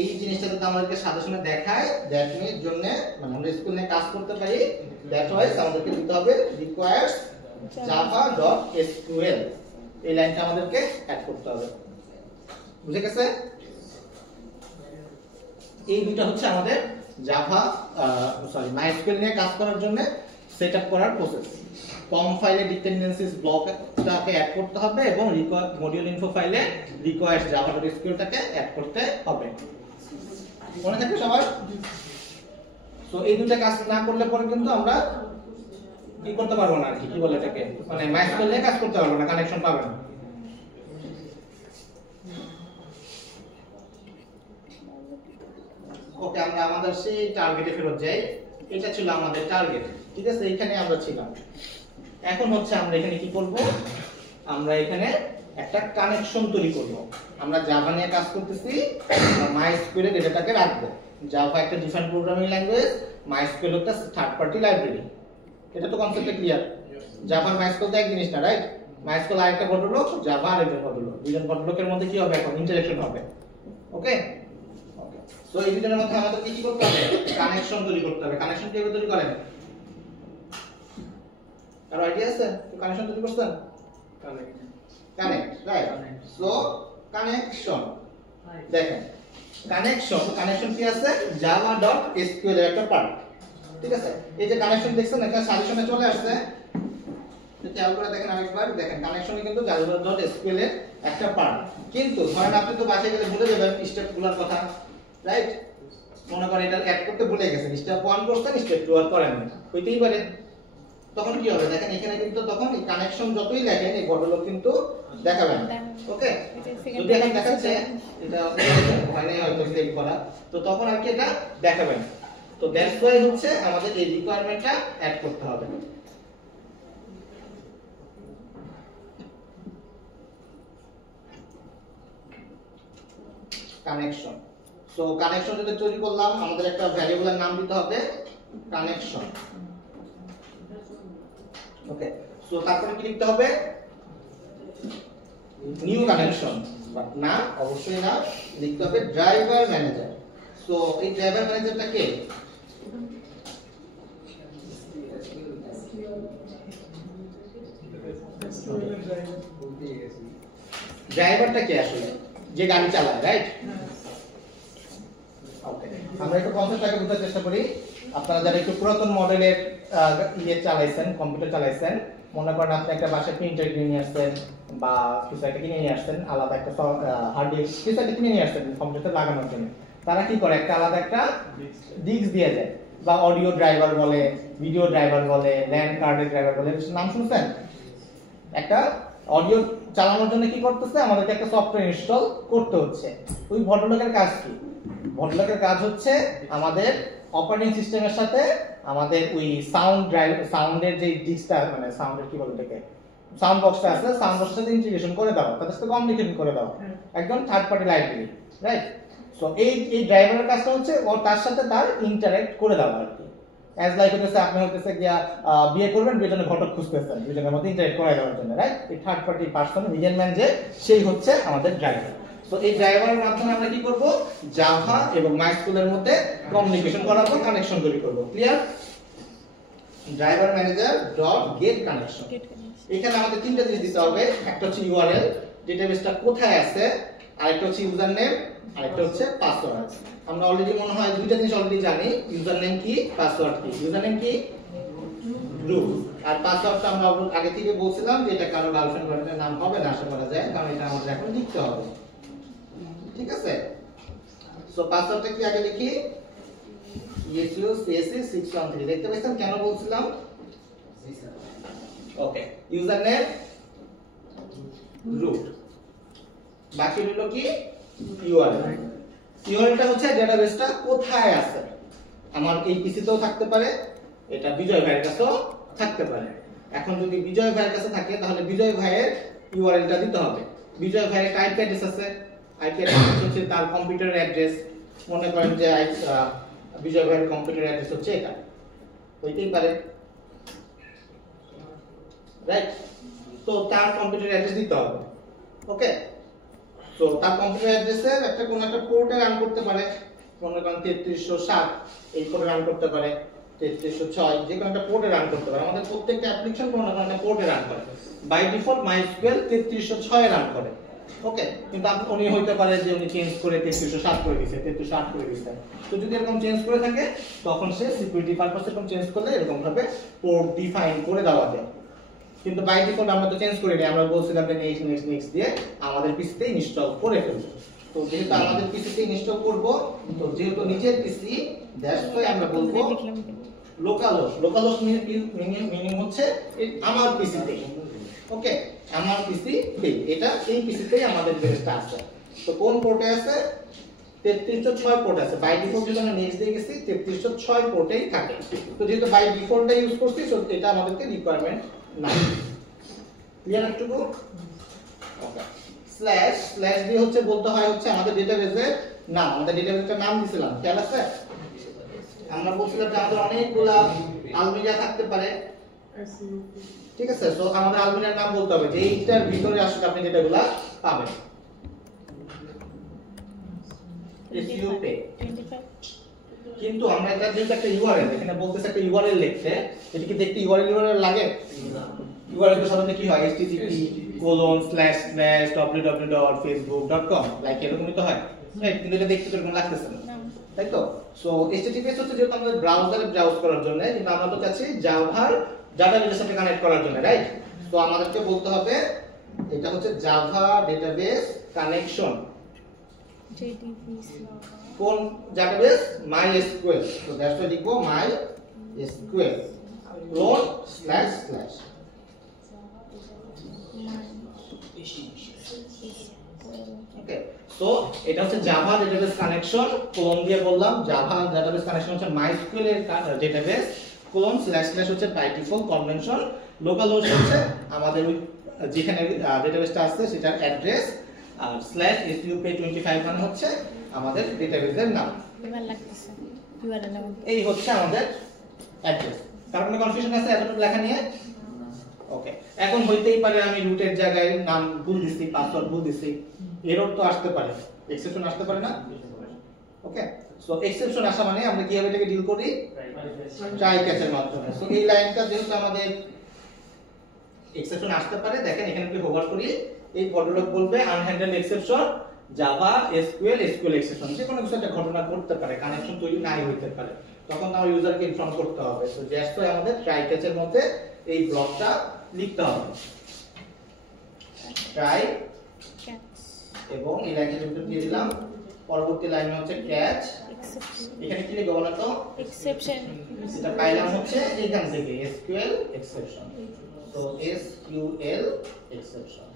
এই জিনিসটা যদি আমাদেরকে সাজেশনে দেখায়, দ্যাট মিন্স জন্য মানে আমরা স্কুল নিয়ে কাজ করতে পারি, দ্যাট ওয়াইজ আমাদেরকে দিতে হবে রিকোয়ার্স java.sql, এই লাইনটা আমাদেরকে অ্যাড করতে হবে। বুঝে গেছে? এই দুটো হচ্ছে আমাদের জাভা মাইস্কুয়েল নিয়ে কাজ করার জন্য সেটআপ করার প্রসেস। ফর্ম ফাইলে ডিপেন্ডেন্সিস ব্লকটাকে অ্যাড করতে হবে এবং মডিউল ইনফো ফাইলে রিকোয়ার্স java.sql টাকে অ্যাড করতে হবে। মনে থাকবে সবার? তো এই দুটো কাজ না করলে পরে কিন্তু আমরা কি করতে পারবো না, কি বলে এটাকে, মানে মাইস্কুয়েল নিয়ে কাজ করতে পারবো না, কানেকশন পাবে না। ওকে, আমরা আমাদের সেই টার্গেটে ফেরত যাই। এটা ছিল আমাদের টার্গেট, ঠিক আছে, এখানে আমরা ছিলাম। এখন হচ্ছে আমরা এখানে কি করব, আমরা এখানে একটা কানেকশন তৈরি করব। আমরা জাভা নিয়ে কাজ করতেছি, আমরা মাইস্কুয়েল এর ডেটাটাকে রাখবো। জাভা একটা ডিফারেন্ট প্রোগ্রামিং ল্যাঙ্গুয়েজ, মাইস্কুয়েল একটা থার্ড পার্টি লাইব্রেরি। এটা তো কনসেপ্টটা ক্লিয়ার? জাভা আর মাইস্কুয়েল তো এক জিনিস না, রাইট? মাইস্কুয়েল আরেকটা ভদ্রলোক, জাভা আরেকটা ভদ্রলোক, দুইজন ভদ্রলোকের মধ্যে কি হবে, এখন ইন্টারঅ্যাকশন হবে। ওকে, তো এই দুটোর মধ্যে আমাদের কি করতে হবে, কানেকশন তৈরি করতে হবে। কানেকশন কিভাবে তৈরি করেন, কারো আইডিয়া আছে? কানেকশন তৈরি করছেন? Connect, right? সো কানেকশন, দেখেন কানেকশন কি আছে, java.sql এর একটা পার্ট, ঠিক আছে। এই যে কানেকশন দেখছেন এখানে সাজেশনে চলে আসছে, খেয়াল করে দেখেন আরেকবার, দেখেন কানেকশনে কিন্তু java.sql এর একটা পার্ট। কিন্তু ধরেন আপনি তো বাসায় গেলে ভুলে যাবেন স্টেপগুলোর কথা, রাইট? মনে করেন এটা অ্যাড করতে ভুলে গেছেন, স্টেপ 1 করছেন, স্টেপ 2 আর করেন না, হইতেই পারে। তখন কি হবে, দেখেন এখানে কিন্তু তখন এই কানেকশন যতই লেখেন এই বড়লোক কিন্তু দেখাবেন। ওকে, যদি এখন দেখাচ্ছে এটা হয় নাই হয়তো সেভ করা, তো তখন আর কি এটা দেখাবেন। তো দ্যাটস ওয়াই হচ্ছে আমাদের এই রিকোয়ারমেন্টটা অ্যাড করতে হবে। কানেকশন। সো কানেকশন যেটা তৈরি করলাম, আমাদের একটা ভ্যারিয়েবলের নাম দিতে হবে কানেকশন। ওকে, সো তারপরে কি লিখতে হবে? নিউ কানেকশন, বাট না, অবশ্যই না, লিখতে হবে ড্রাইভার ম্যানেজার। সো এই ড্রাইভার ম্যানেজারটা কে? ড্রাইভারটা কে আসলে? যে গাড়ি চালায়, রাইট? ওকে, আমরা একটু কনসেপ্টটাকে বোঝার চেষ্টা করি। আপনারা যারা একটু পুরাতন মডেলের ইয়ে চালাইছেন, কম্পিউটার চালাইছেন, মনে করেন আপনি একটা বাসায় প্রিন্টার কিনে নিয়ে আসছেন বা কিছু একটা কিনে নিয়ে আসছেন, আলাদা একটা হার্ড ডিস্ক কিছু একটা কিনে নিয়ে আসছেন কম্পিউটারে লাগানোর জন্য। তারা কি করে? একটা আলাদা একটা ডিস্ক দিয়ে যায়, বা অডিও ড্রাইভার বলে, ভিডিও ড্রাইভার বলে, ল্যান্ড কার্ডের ড্রাইভার বলে, নাম শুনছেন? একটা অডিও চালানোর জন্য কি করতেছে? আমাদেরকে একটা সফটওয়্যার ইনস্টল করতে হচ্ছে। ওই ভদ্রলোকের কাজ কি? ভদ্রলোকের কাজ হচ্ছে আমাদের অপারেটিং সিস্টেমের সাথে আমাদের ওই সাউন্ডের যে ডিস্কটা, মানে সাউন্ডের কি বলে এটাকে, সাউন্ড বক্সটা আছে, সাউন্ড বক্সের সাথে ইন্টিগ্রেশন করে দাও, তাদের সাথে কমিউনিকেট করে দাও, একদম third party library, right? So এই ড্রাইভারের কাজটা হচ্ছে ও তার সাথে তার ইন্টারঅ্যাক্ট করে দাও আর কি। অ্যাজ লাইক হচ্ছে আপনি হচ্ছে গিয়া বিয়ে করবেন, বিয়ের জন্য ঘটক খুঁজতেছেন, দুজনের মধ্যে ইন্টারঅ্যাক্ট করাই দেওয়ার জন্য, রাইট? এই থার্ড পার্টি পারসন, মিডলম্যান, যে সেই হচ্ছে আমাদের ড্রাইভার। তো এই ড্রাইভারের মাধ্যমে আমরা কি করব? জাভা এবং মাইস্কুলের মধ্যে কমিউনিকেশন করাবো, কানেকশন তৈরি করব। Clear? Driver manager dot gate connection. এখানে আমাদের তিনটা জিনিস দিতে হবে। একটা হচ্ছে ইউআরএল, ডেটাবেসটা কোথায় আছে, আরেকটা হচ্ছে ইউজার নেম, আরেকটা হচ্ছে পাসওয়ার্ড। আমরা অলরেডি মনে হয় দুইটা জিনিস অলরেডি জানি, ইউজার নেম কি, পাসওয়ার্ড কি। ইউজার নেম কি? রুট। আর পাসওয়ার্ডটা আমরা আগে থেকে বলছিলাম যে এটা কারো গার্লফ্রেন্ড বয়ফ্রেন্ডের নাম হবে না আশা করা যায়, কারণ এটা আমাদের এখন লিখতে হবে। ঠিক আছে? সো পাসওয়ার্ডটা কি আগে লিখি? ESU613 দেখতে পাচ্ছেন কেন বলছিলাম? ওকে, ইউজার নেম রুট, বাকি হলো কি ইউআরএল। ইউআরএলটা হচ্ছে ডেটাবেসটা কোথায় আছে। আমার এই পিসিতেও থাকতে পারে, এটা বিজয় ভাইয়ের কাছেও থাকতে পারে। এখন যদি বিজয় ভাইয়ের কাছে থাকে তাহলে বিজয় ভাইয়ের ইউআরএলটা দিতে হবে। বিজয় ভাইয়ের একটা আইপি অ্যাড্রেস আছে, আইপি অ্যাড্রেস হচ্ছে তার কম্পিউটারের অ্যাড্রেস। মনে করেন যে বিজয় ভাইয়ের কম্পিউটার অ্যাড্রেস হচ্ছে এটা, হইতেই পারে, রাইট? তো তার কম্পিউটার অ্যাড্রেস দিতে হবে। ওকে, তো তার কম্পিউটার অ্যাড্রেসের একটা কোন একটা পোর্টে রান করতে পারে, মনে করেন 3307 এই পোর্টে রান করতে পারে, 3306 যে কোনো একটা পোর্টে রান করতে পারে। আমাদের প্রত্যেকটা অ্যাপ্লিকেশন কোন না কোন একটা পোর্টে রান করে। বাই ডিফল্ট মাইস্কুয়েল 3306 রান করে। ওকে, কিন্তু আপনি উনি হইতে পারে যে উনি চেঞ্জ করে 3307 করে দিয়েছে, 3308 করে দিয়েছে। তো যদি এরকম চেঞ্জ করে থাকে তখন সে সিকিউরিটি পারপাসে এরকম চেঞ্জ করলে এরকম ভাবে পোর্ট ডিফাইন করে দেওয়া যায়। কিন্তু বাই ডিফল্ট আমরা তো চেঞ্জ করিনি, আমরা বলছিলাম যে নেক্সট দিয়ে আমাদের পিসিতে ইনস্টল করে ফেলবো। তো যেহেতু আমাদের পিসিতে ইনস্টল করব, তো যেহেতু নিজের পিসি, দ্যাটস ওয়াই আমরা বলবো লোকালহোস্ট মিনিং হচ্ছে আমার পিসিতে। ওকে, আমার পিসিতে, এটা এই পিসিতেই আমাদের বেসটা আছে। তো কোন পোর্টে আছে? 3306 পোর্ট আছে। বাই ডিফল্ট যদি আমরা নেক্সট দিয়ে গেছি 3306 পোর্টেই থাকে। তো যেহেতু বাই ডিফল্টটা ইউজ করছি, সো এটা আমাদেরকে রিকোয়ারমেন্ট না। ক্লিয়ার একটুকু? ওকে, স্ল্যাশ দিয়ে হচ্ছে বলতে হয় হচ্ছে আমাদের ডেটাবেসের নাম। আমাদের ডেটাবেসের নাম দিছিলাম, খেয়াল আছে? আমরা বলছিলাম যে আমাদের অনেকগুলা আলমিরা থাকতে পারে, ঠিক আছে? সো আমাদের আলমিরার নাম বলতে হবে যে এইটার ভিতরে আসলে আপনি ডেটাগুলা পাবেন। কিন্তু আমরা এটা যেহেতু একটা ইউআরএল, এখানে বলতেছে একটা ইউআরএল লিখতে, এটা কি দেখতে ইউআরএল লাগে? ইউআরএল তো সাধারণত কি হয়? http://www.facebook.com লাইক এরকমই তো হয়, রাইট? কিন্তু এটা দেখতে তো এরকম লাগতেছে না, তাই তো? সো https হচ্ছে যেহেতু আমাদের ব্রাউজারে ব্রাউজ করার জন্য, কিন্তু আমরা তো চাচ্ছি জাভার ডাটাবেসের সাথে কানেক্ট করার জন্য, রাইট? তো আমাদেরকে বলতে হবে এটা হচ্ছে জাভা ডেটাবেস কানেকশন। কোন ডাটাবেস? MySQL। তো দ্যাটস ওয়াই লিখবো MySQL colon slash slash. Okay, so এটা হচ্ছে জাভা ডেটাবেস কানেকশন কোলন দিয়ে বললাম জাভা ডেটাবেস কানেকশন হচ্ছে মাইস্কুয়েল এর ডেটাবেস কোলন স্ল্যাশ স্ল্যাশ হচ্ছে by default convention localhost হচ্ছে আমাদের ওই যেখানে ডেটাবেসটা আছে সেটার অ্যাড্রেস আর স্ল্যাশ sup25 মানে হচ্ছে আমাদের ডেটাবেসের নাম। এবার লাগতেছে ইউআরএল এই হচ্ছে আমাদের অ্যাড্রেস। তার মানে কনফিউশন আছে এতটুকু লেখা নিয়ে? ওকে, এখন হইতেই পারে আমি রুটের জায়গায় নাম ভুল দিছি, পাসওয়ার্ড ভুল দিছি, এরর তো আসতে পারে, এক্সেপশন আসতে পারে না? ওকে, সো এক্সেপশন আসা মানে আমরা কিভাবে এটাকে ডিল করি? ট্রাই ক্যাচের মাধ্যমে। সো এই লাইনটা যেহেতু আমাদের এক্সেপশন আসতে পারে, দেখেন এখানে একটু হোভার করি, এই ভদ্রলোক বলবে আনহ্যান্ডেলড এক্সেপশন জাভা এসকিউএল এক্সেপশন, যে কোনো কিছু একটা ঘটনা ঘটতে পারে, কানেকশন তৈরি নাই হইতে পারে, তখন আমার ইউজারকে ইনফর্ম করতে হবে। সো জাস্ট আমাদের ট্রাই ক্যাচের মধ্যে এই ব্লকটা লিখতে হবে, ট্রাই এবং এই লাইনের ভিতরে দিয়ে দিলাম। পরবর্তী লাইন হচ্ছে ক্যাচ, এখানে কি লিখব বলো তো? এক্সেপশন। এটা পাইলাম হচ্ছে এইখান থেকে এসকিউএল এক্সেপশন। তো এসকিউএল এক্সেপশন।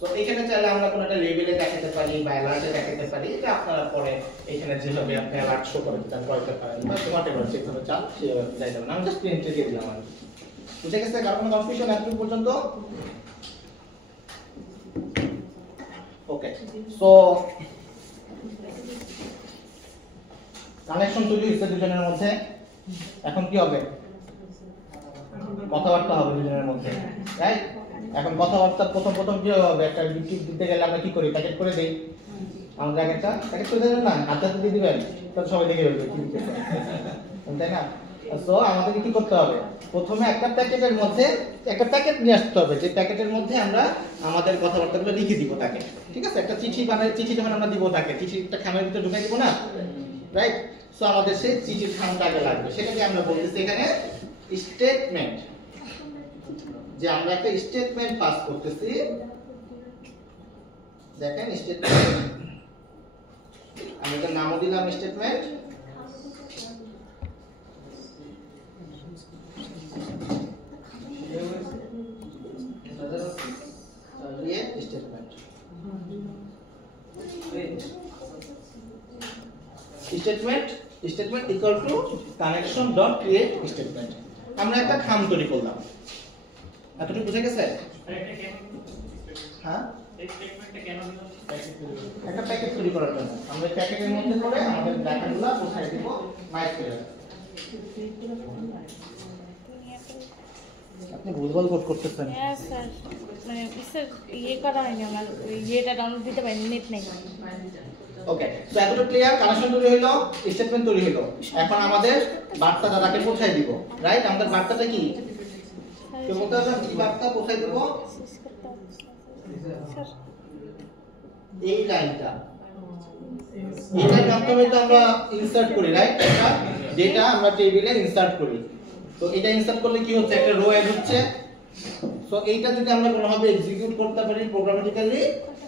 তো এখানে চাইলে আমরা কোনো একটা লেভেলে দেখাতে পারি বা অ্যালার্টে দেখাতে পারি, এটা আপনারা পরে এখানে যেভাবে আপনি অ্যালার্ট শো করতে চান করতে পারেন বা হোয়াটএভার যেভাবে চান সেভাবে যাইতে পারেন। আমি জাস্ট প্রিন্টে দিয়ে দিলাম আর কি। বুঝে গেছে? কারণ কোনো কনফিউশন এতটুকু পর্যন্ত? ওকে, সো কানেকশন তৈরি হয়েছে দুজনের মধ্যে, এখন কি হবে? কথাবার্তা হবে দুজনের মধ্যে, রাইট? এখন কথাবার্তা প্রথম কি হবে? একটা গিফট দিতে গেলে আমরা কি করি? প্যাকেট করে দেই। আমাদের আগে একটা প্যাকেট করে দেবেন না, হাতে দিয়ে দিবেন, তাহলে সবাই দেখে ফেলবে কি দিতেছে, তাই না? সো আমাদেরকে কি করতে হবে? প্রথমে একটা প্যাকেটের মধ্যে একটা প্যাকেট নিয়ে আসতে হবে, যে প্যাকেটের মধ্যে আমরা আমাদের কথাবার্তাগুলো লিখে দিব তাকে, ঠিক আছে? একটা চিঠি বানাই, চিঠি যখন আমরা দিব তাকে, চিঠিটা খামের ভিতরে ঢুকাই দিব না, রাইট? সো আমাদের সেই চিঠির খামটা আগে লাগবে, সেটাকে আমরা বলতেছি এখানে স্টেটমেন্ট, যে আমরা একটা স্টেটমেন্ট পাস করতেছি। দেখেন স্টেটমেন্ট, আমি এটার নামও দিলাম statement. Statement statement equal to connection dot create statement. আমরা একটা খাম তৈরি করলাম, এতটুকু বুঝে গেছে? হ্যাঁ, একটা প্যাকেট তৈরি করার জন্য আমরা প্যাকেটের মধ্যে করে আমাদের ডাটাগুলো বসাই দিব মাইস্কুয়েলে। আপনি ভুলভাল কোড করতেছেন। হ্যাঁ স্যার, মানে স্যার ইয়ে করা হয়নি, আমার ইয়েটা ডাউনলোড দিতে পারিনি, নেট নেই। ওকে, সো এতটুকু ক্লিয়ার? কানেকশন তৈরি হলো, স্টেটমেন্ট তৈরি হলো, এখন আমাদের বার্তা দাদাকে পৌঁছাই দিব, রাইট? আমাদের বার্তাটা কি? কেউ বলতে পারবেন কি বার্তা পৌঁছাই দেব? এই লাইনটা, এটার মাধ্যমে তো আমরা ইনসার্ট করি, রাইট? একটা ডেটা আমরা টেবিলে ইনসার্ট করি। তো এটা ইনসার্ট করলে কি হচ্ছে? একটা রো অ্যাড হচ্ছে। সো এইটা যদি আমরা কোনোভাবে এক্সিকিউট করতে পারি প্রোগ্রামেটিক্যালি,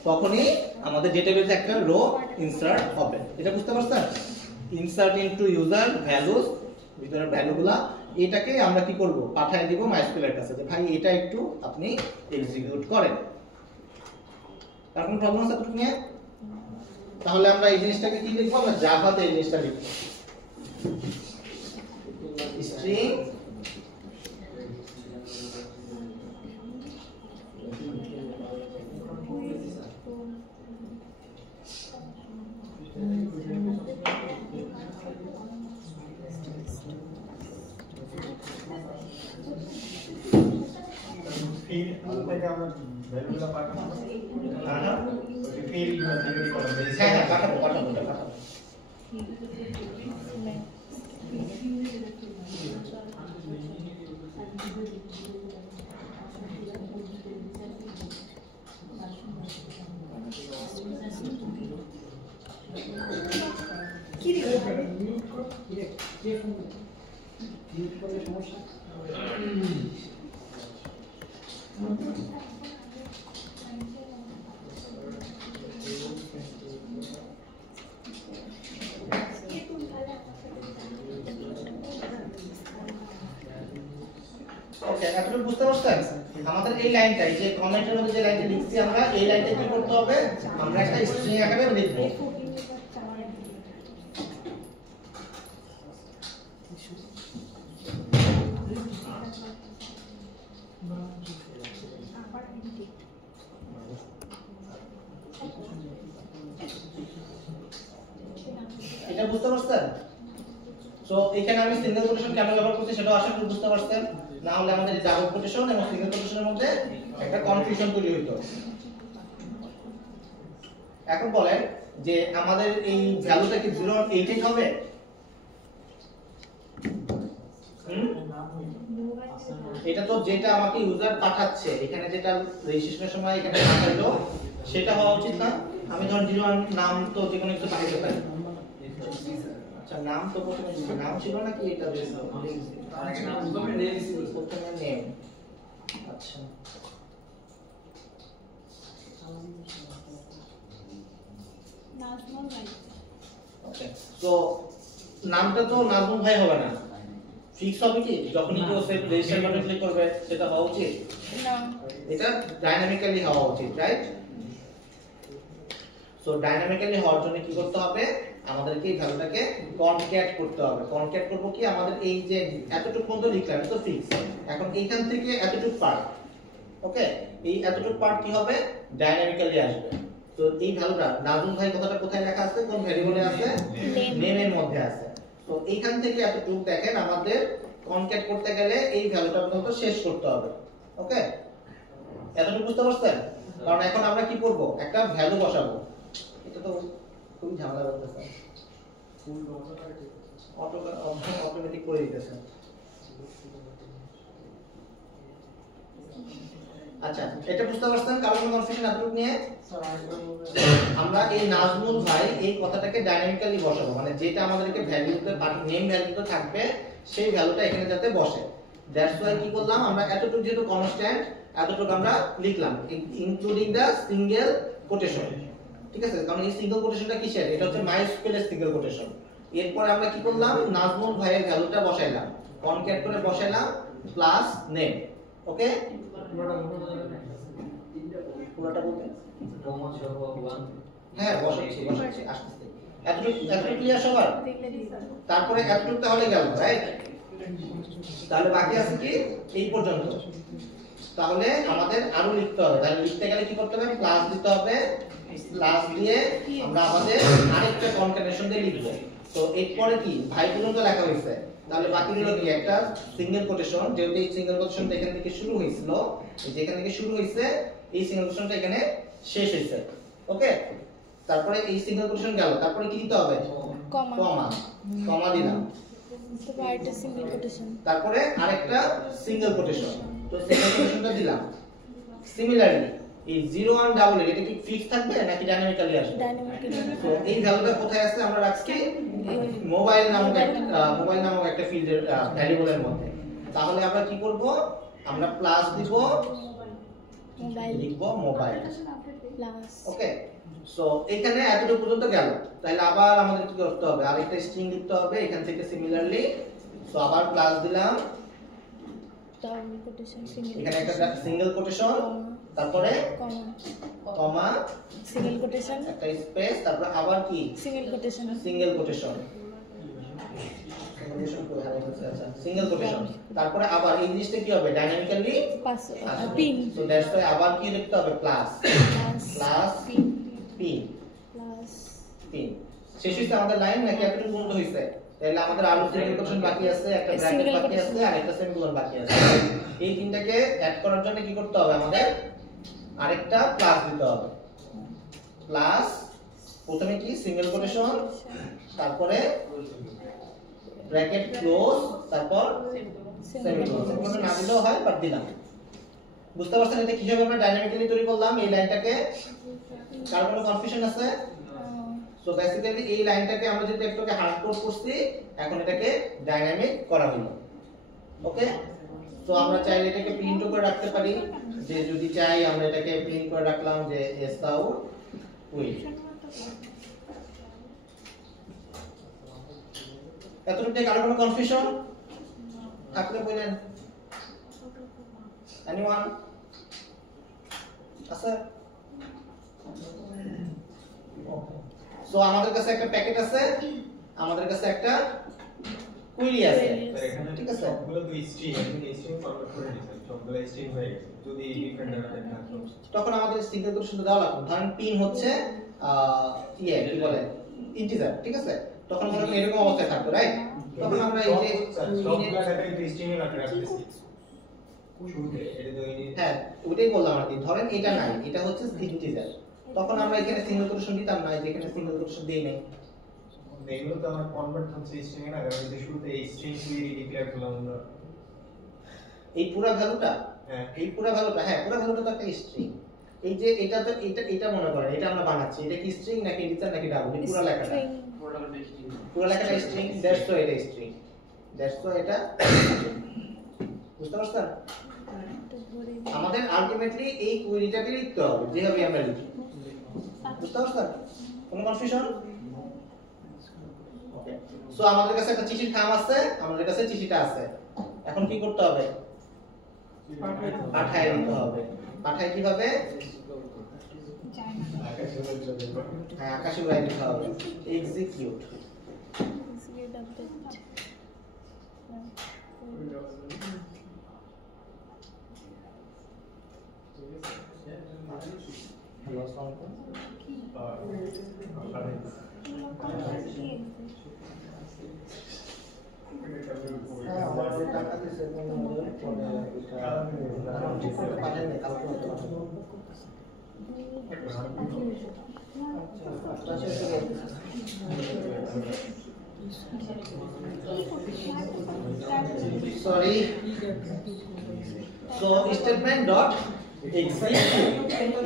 তখনই আমাদের ডেটাবেসে একটা রো ইনসার্ট হবে। এটা বুঝতে পারছেন? ইনসার্ট ইনটু ইউজার ভ্যালুস, ভিতরের ভ্যালুগুলা এটাকে আমরা কি করব? পাঠিয়ে দিব মাইস্কুয়েলের কাছে, যে ভাই এটা একটু আপনি এক্সিকিউট করেন। তার কোনো প্রবলেম আছে আপনি নিয়ে? তাহলে আমরা এই জিনিসটাকে কি লিখবো? আমরা জাভাতে এই জিনিসটা লিখব, স্ট্রিং ফিল থেকে আমরা ভ্যালুগুলো পাঠাবো। হ্যাঁ ওই ফিলগুলো থেকে করা যায়। হ্যাঁ পাঠাবো পাঠাবো। এতটুকু বুঝতে পারছেন? আমাদের এই লাইনটাই যে কমেন্টের মধ্যে যে লাইনটা লিখছি আমরা, এই লাইনটা কি করতে হবে? আমরা একটা স্ট্রিং আকারে লিখব। এটা বুঝতে পারছেন? সো এখানে আমি সিঙ্গেল কোটেশন কেন ব্যবহার করছি সেটা আশা করি বুঝতে পারছেন। না হলে আমাদের ডাবল কোটেশন এবং সিঙ্গেল কোটেশনের মধ্যে একটা কনফিউশন তৈরি হতো। এখন বলেন যে আমাদের এই ভ্যালুটা কি 0 আর 8 হবে? এটা তো যেটা আমাকে ইউজার পাঠাচ্ছে, এখানে যেটা রেজিস্ট্রেশনের সময় এখানে পাঠালো সেটা হওয়া উচিত না? আমি ধরুন 0 নাম তো যে কোনো কিছু পাঠাতে পারি। আচ্ছা, নাম তো প্রথমে নাম ছিল নাকি এটা দিয়েছিল? প্রথমে নেম ছিল। প্রথমে নেম। আচ্ছা, নাজমুল ভাই। ওকে। তো নামটা তো নাজমুল ভাই হবে না, ফিক্স হবে কি? যখনই কেউ সেভ রেজিস্টার বাটন ক্লিক করবে সেটা হওয়া উচিত না, এটা ডাইনামিক্যালি হওয়া উচিত, রাইট? সো ডাইনামিক্যালি হওয়ার জন্য কি করতে হবে? আমাদেরকে এই ভ্যালুটাকে কনক্যাট করতে হবে। কনক্যাট করব কি? আমাদের এই যে এতটুকু পর্যন্ত লিখলাম এটা তো ফিক্স, এখন এইখান থেকে এতটুকু পার্ট, ওকে, এই এতটুকু পার্ট কি হবে? ডাইনামিক্যালি আসবে। তো এই ভ্যালুটা নাজমুল ভাই কথাটা কোথায় লেখা আছে? কোন ভ্যারিয়েবলে আছে? নেমের মধ্যে আছে। তো এইখান থেকে এতটুকু দেখেন আমাদের কনক্যাট করতে গেলে এই ভ্যালুটা পর্যন্ত শেষ করতে হবে, ওকে? এতটুকু বুঝতে পারছেন? কারণ এখন আমরা কি করব? একটা ভ্যালু বসাবো। এটা তো খুব ঝামেলা করতেছে, অটোমেটিক করে দিতেছে। আচ্ছা, এটা বুঝতে পারছেন? কারণ কোনো কনফিউশন এতটুকু নিয়ে আমরা এই নাজমুল ভাই এই কথাটাকে ডাইনামিক্যালি বসাবো, মানে যেটা আমাদেরকে ভ্যালুতে নেম ভ্যালুতে থাকবে সেই ভ্যালুটা এখানে যাতে বসে। দ্যাটস ওয়াই কি করলাম আমরা, এতটুকু যেহেতু কনস্ট্যান্ট এতটুকু আমরা লিখলাম ইনক্লুডিং দা সিঙ্গেল কোটেশন, ঠিক আছে? কারণ এই সিঙ্গেল কোটেশনটা কিসের? এটা হচ্ছে মাইস্কুয়েলের সিঙ্গেল কোটেশন। এরপরে আমরা কি করলাম? নাজমুল ভাইয়ের ভ্যালুটা বসাইলাম, কনক্যাট করে বসাইলাম প্লাস নেম, ওকে? পুরোটা বলতে হ্যাঁ বসাচ্ছি আসতেছে। এতটুকু ক্লিয়ার সবার? তারপরে এতটুকু তাহলে গেল, রাইট? তাহলে বাকি আছে কি এই পর্যন্ত। তাহলে আমাদের আরো লিখতে হবে। তাহলে লিখতে গেলে কি করতে হবে? প্লাস দিতে হবে। প্লাস দিয়ে আমরা আমাদের আরেকটা কনক্যাটেনেশন দিয়ে লিখব। তো এরপরে কি ভাই পর্যন্ত লেখা হয়েছে, তাহলে বাকি রইল কি একটা সিঙ্গেল কোটেশন। যেহেতু এই সিঙ্গেল কোটেশনটা এখান থেকে শুরু হয়েছিল, যেখান থেকে শুরু হয়েছে এই সিঙ্গেল কোটেশনটা এখানে শেষ হয়েছে, ওকে? তারপরে এই সিঙ্গেল কোটেশন গেল, তারপরে কি দিতে হবে? কমা, কমা, কমা দিলাম। তারপর আরেকটা সিঙ্গেল কোটেশন, তারপরে আরেকটা সিঙ্গেল কোটেশন। তো সিঙ্গেল কোটেশনটা দিলাম। সিমিলারলি এই 0 1 ডাবল এটা কি ফিক্স থাকবে নাকি ডাইনামিক্যালি আসবে? ডাইনামিক্যালি। তো এই ভ্যালুটা কোথায় আছে? আমরা রাখছি মোবাইল নামক একটা ফিল্ডের ভ্যারিয়েবলের মধ্যে। তাহলে আমরা কি করব? আমরা প্লাস দিব, মোবাইল লিখব মোবাইল, প্লাস, ওকে? সো এখানে এতটুকু পর্যন্ত গেল। তাহলে আবার আমাদের কি করতে হবে? আরেকটা স্ট্রিং লিখতে হবে এখান থেকে সিমিলারলি। সো আবার প্লাস দিলাম, ডাবল কোটেশন, সিঙ্গেল এখানে একটা সিঙ্গেল কোটেশন, তারপরে কমা, কমা, সিঙ্গেল কোটেশন, একটা স্পেস, তারপর আবার কি single quotation, single quotation, single quotation. তারপরে আবার এই জিনিসটা কি হবে? Dynamically pass, pin, so that's why আবার কি লিখতে হবে? Plus, plus pin, pin, plus. Pin. শেষ হইছে আমাদের লাইন নাকি এতটুকু পর্যন্ত হইছে? তাহলে আমাদের আরো সিঙ্গেল কোটেশন বাকি আছে, একটা ব্র্যাকেট Single বাকি আছে, quotation। আর একটা সেমিকোলন বাকি আছে। এই তিনটাকে অ্যাড করার জন্য কি করতে হবে? আমাদের আরেকটা প্লাস দিতে হবে। প্লাস প্রথমে কি সিঙ্গেল কোটেশন, তারপরে ব্র্যাকেট ক্লোজ, তারপর সেমিকোলন। সেমিকোলন না দিলেও হয়, বাট দিলাম। বুঝতে পারছেন এটা কিভাবে আমরা ডাইনামিক্যালি তৈরি করলাম এই লাইনটাকে? কার কোনো কনফিউশন আছে? সো বেসিক্যালি এই লাইনটাকে আমরা যেটা একটুকে হার্ডকোড করছি, এখন এটাকে ডাইনামিক করা হলো, ওকে? তো আমরা চাইলে এটাকে প্রিন্টও করে রাখতে পারি, যে যদি চাই আমরা এটাকে প্রিন্ট করে রাখলাম যে এস আউট উইল। এতটুকু কারো কোনো কনফিউশন থাকলে বলেন। এনিওয়ান আছে? সো আমাদের কাছে একটা প্যাকেট আছে, আমাদের কাছে একটা কুইরি আছে, স্যার এখানে ঠিক আছে? সবগুলো তো স্ট্রিং, এখন স্ট্রিং ফরম্যাট করে দিয়েছে, সবগুলো স্ট্রিং হয়ে গেছে। যদি ডিফারেন্ট ডাটা থাকতো তখন আমাদের সিঙ্গেল করে শুধু দেওয়া লাগবে। ধরেন পিন হচ্ছে কি বলে ইন্টিজার, ঠিক আছে? তখন মনে করেন এরকম অবস্থায় থাকবে, রাইট? তখন আমরা এই যে সবগুলো ডাটা কিন্তু স্ট্রিং এর আকারে রাখতেছি শুরুতে। এটা তো হ্যাঁ ওইটাই বললাম আর কি। ধরেন এটা নাই, এটা হচ্ছে ইন্টিজার, তখন আমরা এখানে সিঙ্গেল কোটেশন দিতাম না, যেখানে সিঙ্গেল কোটেশন দেই নাই। এগুলো তো আমার কনভার্ট হচ্ছে স্ট্রিং এর আকারে। যে শুরুতে এই স্ট্রিং কুইরি ডিক্লেয়ার করলাম আমরা। এই পুরো ভ্যালুটা, হ্যাঁ এই পুরো ভ্যালুটা, হ্যাঁ পুরো ভ্যালুটা তো একটা স্ট্রিং। এই যে এটা তো এটা মনে করেন এটা আমরা বানাচ্ছি, এটা কি স্ট্রিং নাকি ইন্টিজার নাকি ডাবল? এই পুরো লেখাটা, পুরো লেখাটা স্ট্রিং, দ্যাটস তো এটা স্ট্রিং, দ্যাটস তো এটা। বুঝতে পারছেন? আমাদের আলটিমেটলি এই কুইরিটাকে লিখতে হবে যেভাবে আমরা লিখি। বুঝতে পারছেন? কোনো কনফিউশন? ওকে, সো আমাদের কাছে একটা চিঠির খাম আছে, আমাদের কাছে চিঠিটা আছে। এখন কি করতে হবে? পাঠায় দিতে হবে। পাঠায় কিভাবে? হ্যাঁ, আকাশে উড়াই দিতে হবে। এক্সিকিউট। হ্যালো, আসসালামু আমার টাকা দিছে সরি। সো স্টেটমেন্ট ডট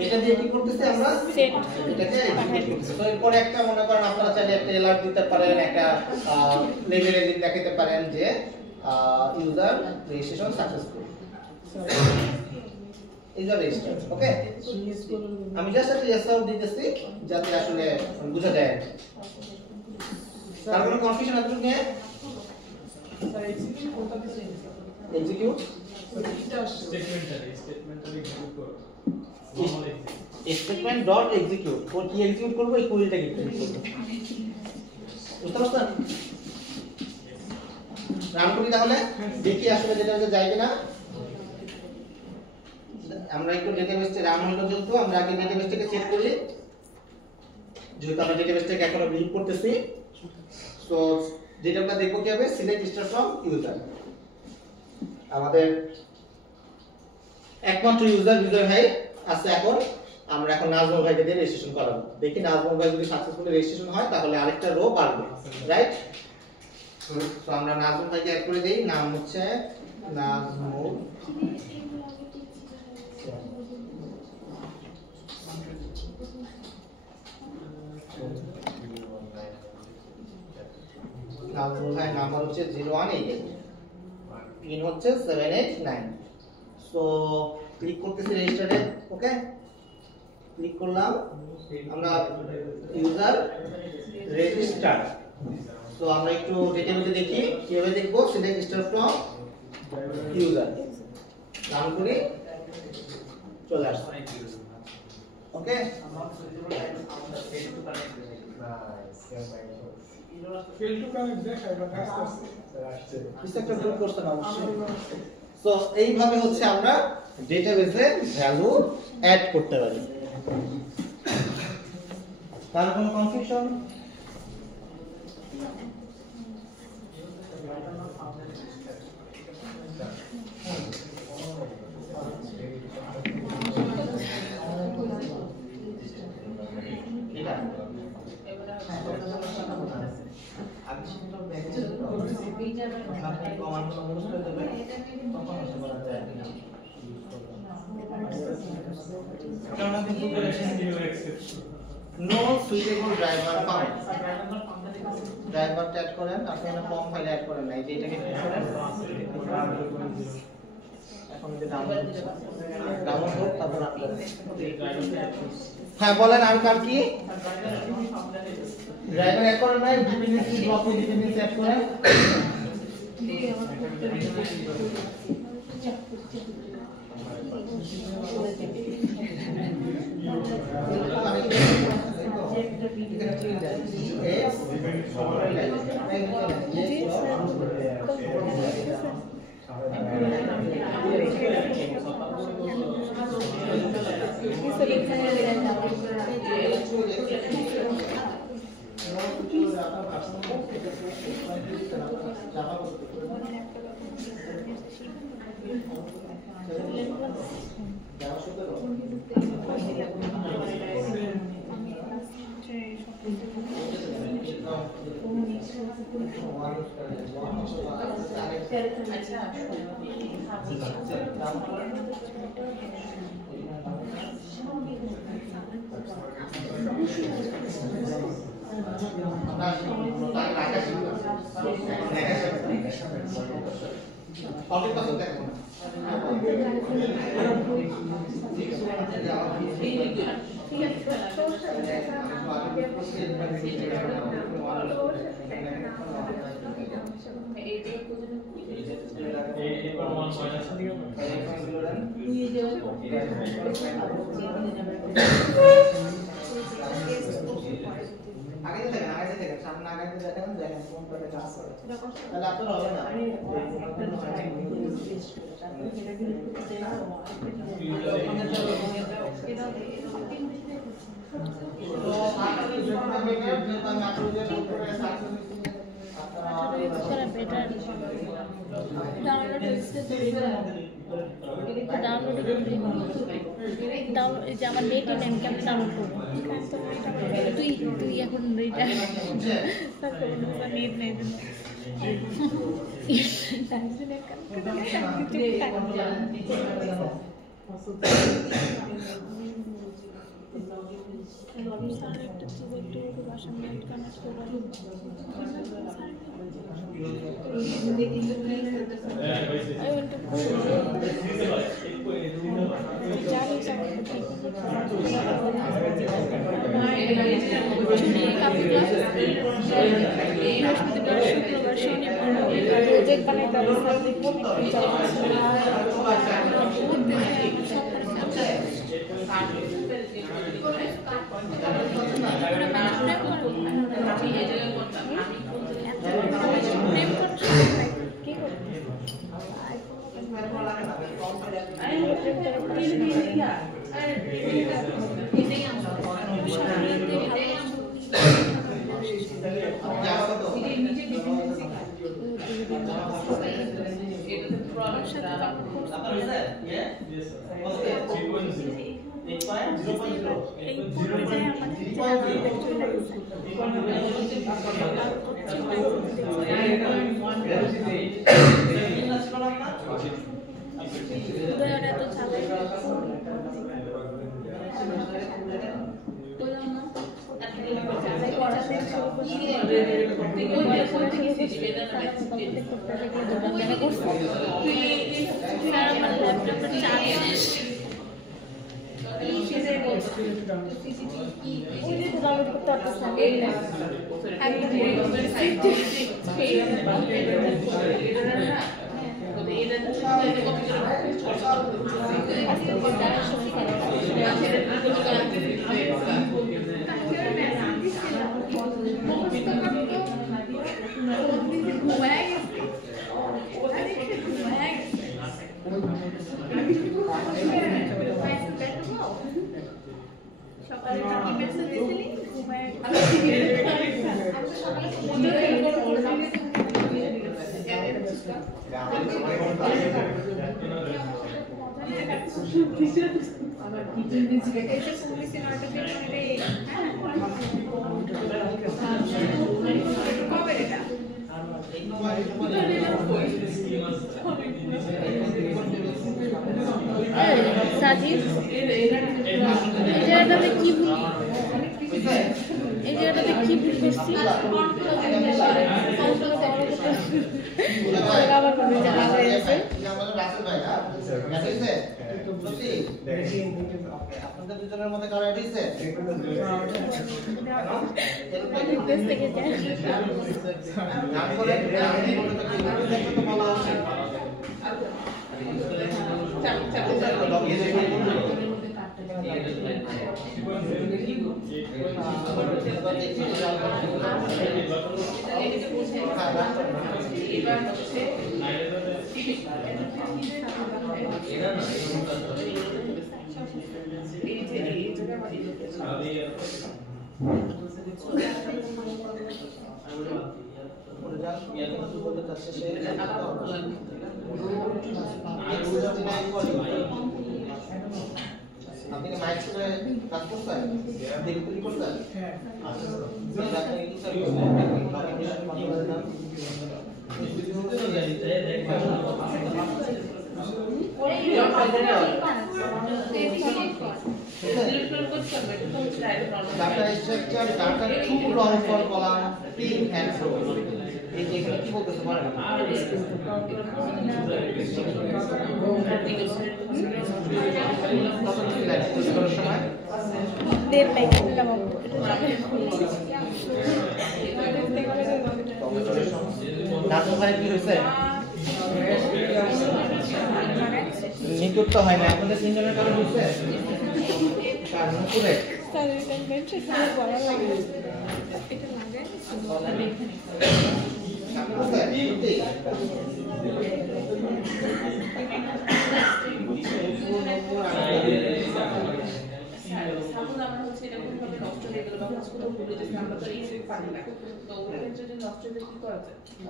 এটা দিয়ে কি করতেছি আমরা? সেট এটাকে এক্সিকিউট করতেছি। তো এরপর একটা মনে করেন আপনারা চাইলে একটা এলার্ট দিতে পারেন, একটা লেভেলে দেখাতে পারেন যে user registration successful. User register, okay? আমি জাস্ট একটা ইয়েস আউট দিতেছি যাতে আসলে বোঝা যায়। তার কোনো কনফিউশন আছে কি? স্যার এক্সিকিউট কোনটা দিছেন? Execute statement dot execute. কোন কি এক্সিকিউট করব? এই কুইরিটাকে এক্সিকিউট করব। বুঝতে পারছেন? রান করি তাহলে, দেখি আসলে যেটা যায় কিনা। আমরা একটু ডেটাবেসে রান হলো, যেহেতু আমরা আগে ডেটাবেসটাকে চেক করি, যেহেতু আমরা ডেটাবেসটাকে এখনো বিল্ড করতেছি। সো যেটা আমরা দেখব কি হবে, সিলেক্ট স্টার ফ্রম ইউজার। আমাদের একমাত্র ইউজার ভাই আছে। এখন আমরা এখন নাজমুল ভাইকে দিয়ে রেজিস্ট্রেশন করাবো। দেখি নাজমুল ভাই যদি সাকসেসফুলি রেজিস্ট্রেশন হয় তাহলে আরেকটা রো বাড়বে, রাইট? তো আমরা নাজমুল ভাইকে অ্যাড করে দেই। নাম হচ্ছে নাজমুল। নাজমুল ভাই নাম্বার হচ্ছে 0188, পিন হচ্ছে 789। সো ক্লিক করতেছি রেজিস্টারে, ওকে? ক্লিক করলাম, আমরা ইউজার রেজিস্টার। সো আমরা একটু ডেটাবেসে দেখি কিভাবে দেখবো। Select star from user, run করি, চলে আসছে, ওকে? ফেল টু কানেক্ট দেখায় বা কাজ করছে। কিছু একটা ভুল করছেন অবশ্যই। সো এইভাবে হচ্ছে আমরা ডেটাবেসে ভ্যালু অ্যাড করতে পারি। তার কোনো কনফিউশন? এটা আপনি কমান্ডগুলো মুখস্থ করে দেবেন, তখন হচ্ছে বলা যায়। কারণ আপনি কি করেছেন? No suitable driver found. Driver add করেন, আপনি একটা ফর্ম ফাইল অ্যাড করেন না, এই যে এটাকে ক্লিক করেন। এখন যে ডাউনলোড হোক, তারপর আপলোড। হ্যাঁ বলেন, আর কার কি ড্রাইভার অ্যাড করেন নাই? ডিপেন্ডেন্সি ব্লক এ ডিপেন্ডেন্সি অ্যাড করেন। আমার নেট নেই, আমি কেমন ডাউনলোড করবো? তুই এখন নেট নেই প্রজেক্ট বানাইতে হবে, সাবজেক্ট সাজিদ এই জায়গাটাতে কি ভুল করছি আবার কোনো জায়গা হয়ে গেছে আপনাদের দুজনের মধ্যে কারো এটি আছে রিকোয়েস্ট থেকে যায় নাম করে তো বলা আছে আপনি কি মাইক করে কাজ করছেন? দেখে তৈরি করছেন? হ্যাঁ আচ্ছা আপনি কি sir data structure data to wrong for column pin and row এই যে এখানে কি বলতেছে পারেন কত কি লাগে তৈরি করার সময় নাটক ভাই কি হয়েছে নিকুট তো হয় না আপনাদের তিনজনের কারণে হয়েছে নুপুরে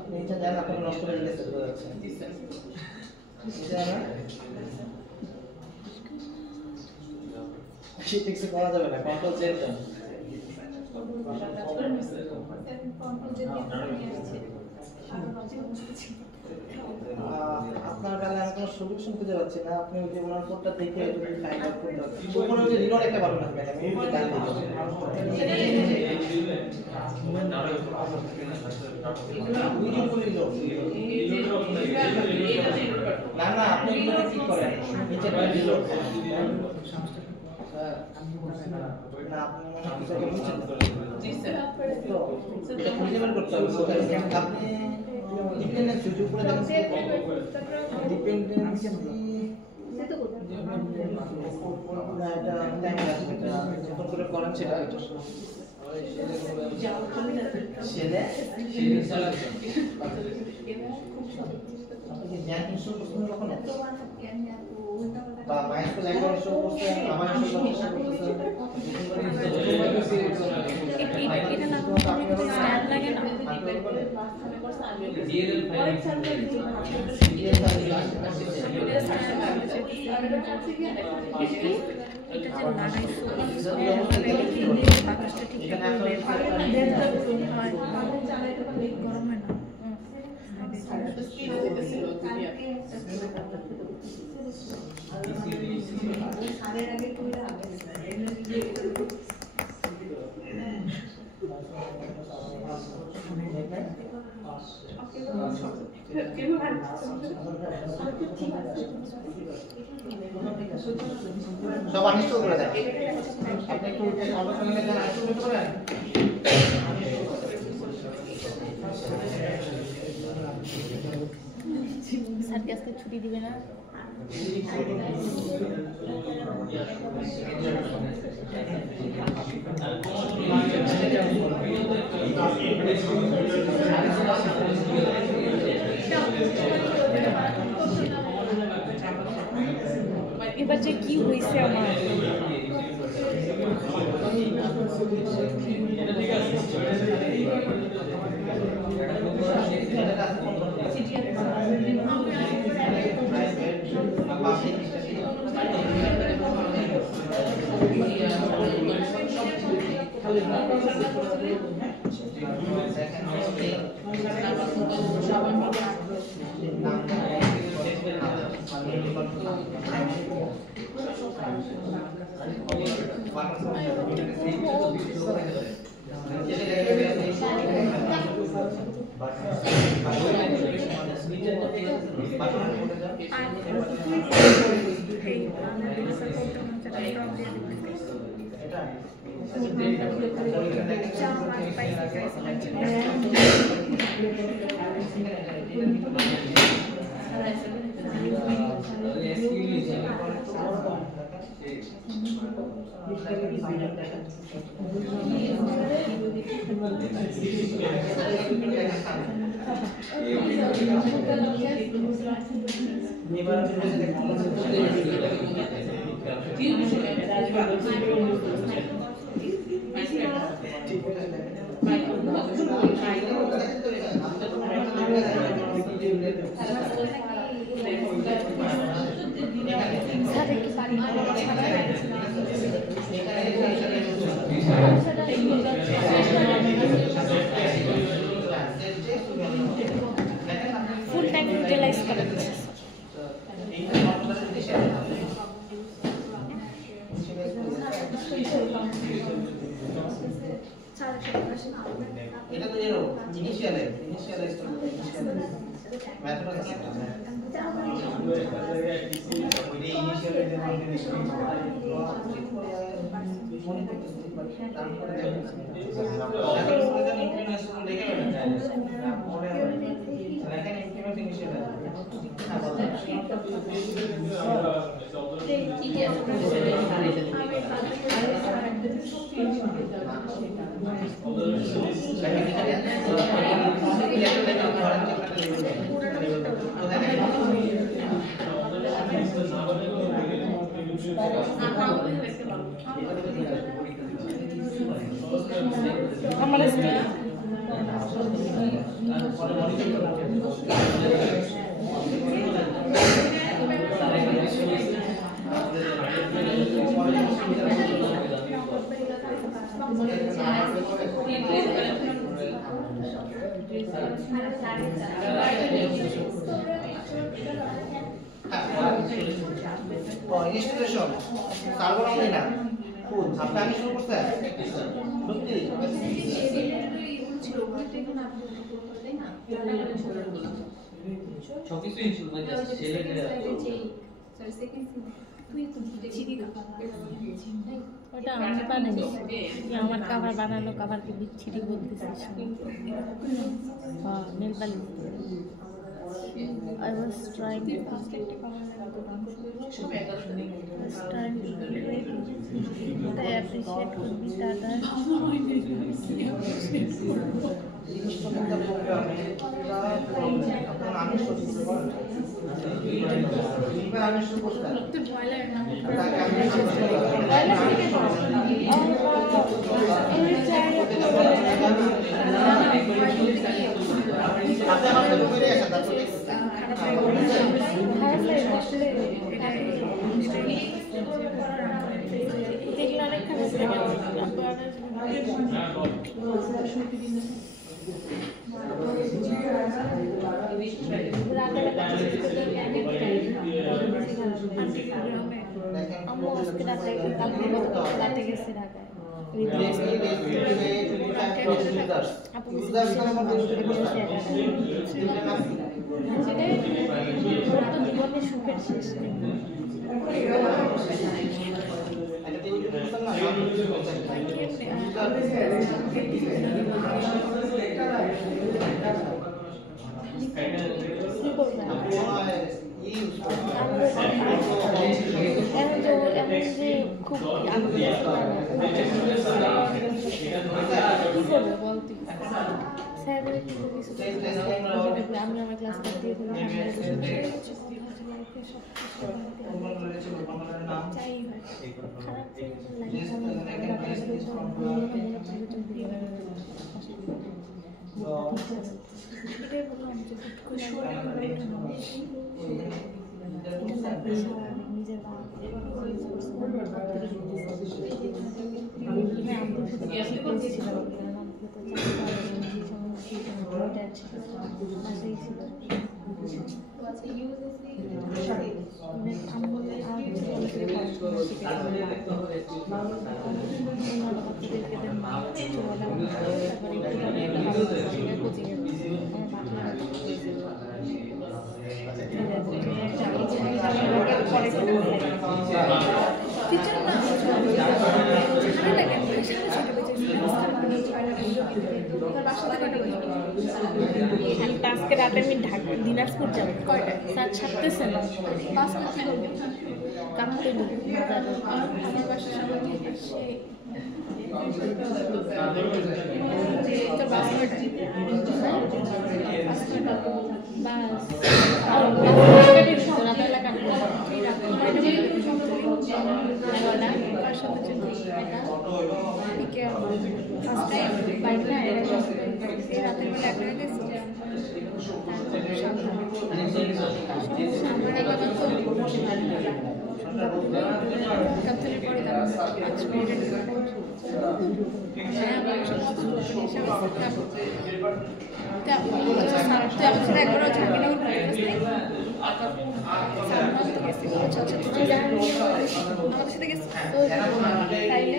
আপনি এটা দেন আপনার নষ্ট হয়ে গেছে বোঝা যাচ্ছে কিছু করা যাবে না কন্ট্রোল জেড দেন আপনার বেলায় আমি কোনো সলিউশন খুঁজে পাচ্ছি না আপনি ওই যে ওনার কোডটা দেখে যদি ফাইন্ড আউট করতে পারেন উপরে ওই যে রিলোড একটা পারবেন না আমি ওই ডান না না আপনি এগুলো কি করেন নিচে রিলোড না আপনি মনে হচ্ছে নিচে জি স্যার তো এটা খুঁজে করতে হবে আপনি ডিপেন্ডেন্সি উপরে দেখেন ডিপেন্ডেন্সি না এটা টাইম লাগবে এটা যখন করে করেন সেটা সেটা আপনি জ্ঞান ইনস্টল করছেন কখন বা মাইক্রো ল্যাঙ্গুয়েজ ইনস্টল করছেন আমার ইনস্টল করছেন এটা না স্ট্যান্ড লাগে না গরম হয় না সব আনইনস্টল করে দেন আপনি একটু আলোচনা করে আনইনস্টল করেন স্যার কি আজকে ছুটি দিবে না এবার যে কি হয়েছে আমার ফুল টাইম ইউটিলাইজ করা যাচ্ছে এটা তো এরো ইনিশিয়ালাইজ ম্যাথমেটিক্স আমার স্কিল ইনস্টলেশন সার্ভার অনলি না কোন আপনি আমি শুরু করতে সত্যি সবকিছুই শুরু করে যাচ্ছে ছেলেদের ওটা আমি বানাইনি আমার কাভার বানানো কাভারকে বিচ্ছিরি বলতেছিস হ্যাঁ nail polish I was trying to I appreciate Kurbi Dada. জীবনের সুখের শেষ নেই খুব আমি আমার ক্লাস দিয়ে তোর বাসা থেকে কয়টা বাজে? আমি তো আজকে রাতে আমি ঢাকা দিনাজপুর যাবো কয়টায়? স্যার ছাড়তেছে না বাস করে কি করবি? কাঁদতে ঢুকবো আমার বাসার সামনে থেকে পাশে তোর বাস কয়টায়? বাস কয়টায়? বাস রাতে বেলা কাটবো তুই রাত কয়টা বাজে তোর সাথে তুলি? 11টা কার সাথে চলবি? এটা বিকেল ফার্স্ট টাইম বাইক না এই রাতের বেলা এক জায়গায় গেছি আমার আবার কাপ্তানের পরে কাজ 5 মিনিটের হ্যাঁ আমার সমস্ত তুই আমার সাথে একবারও ঝাঁকিনগর ঘুরে গেছিস আচ্ছা তুই আমাদের সাথে গেছিস তাইলে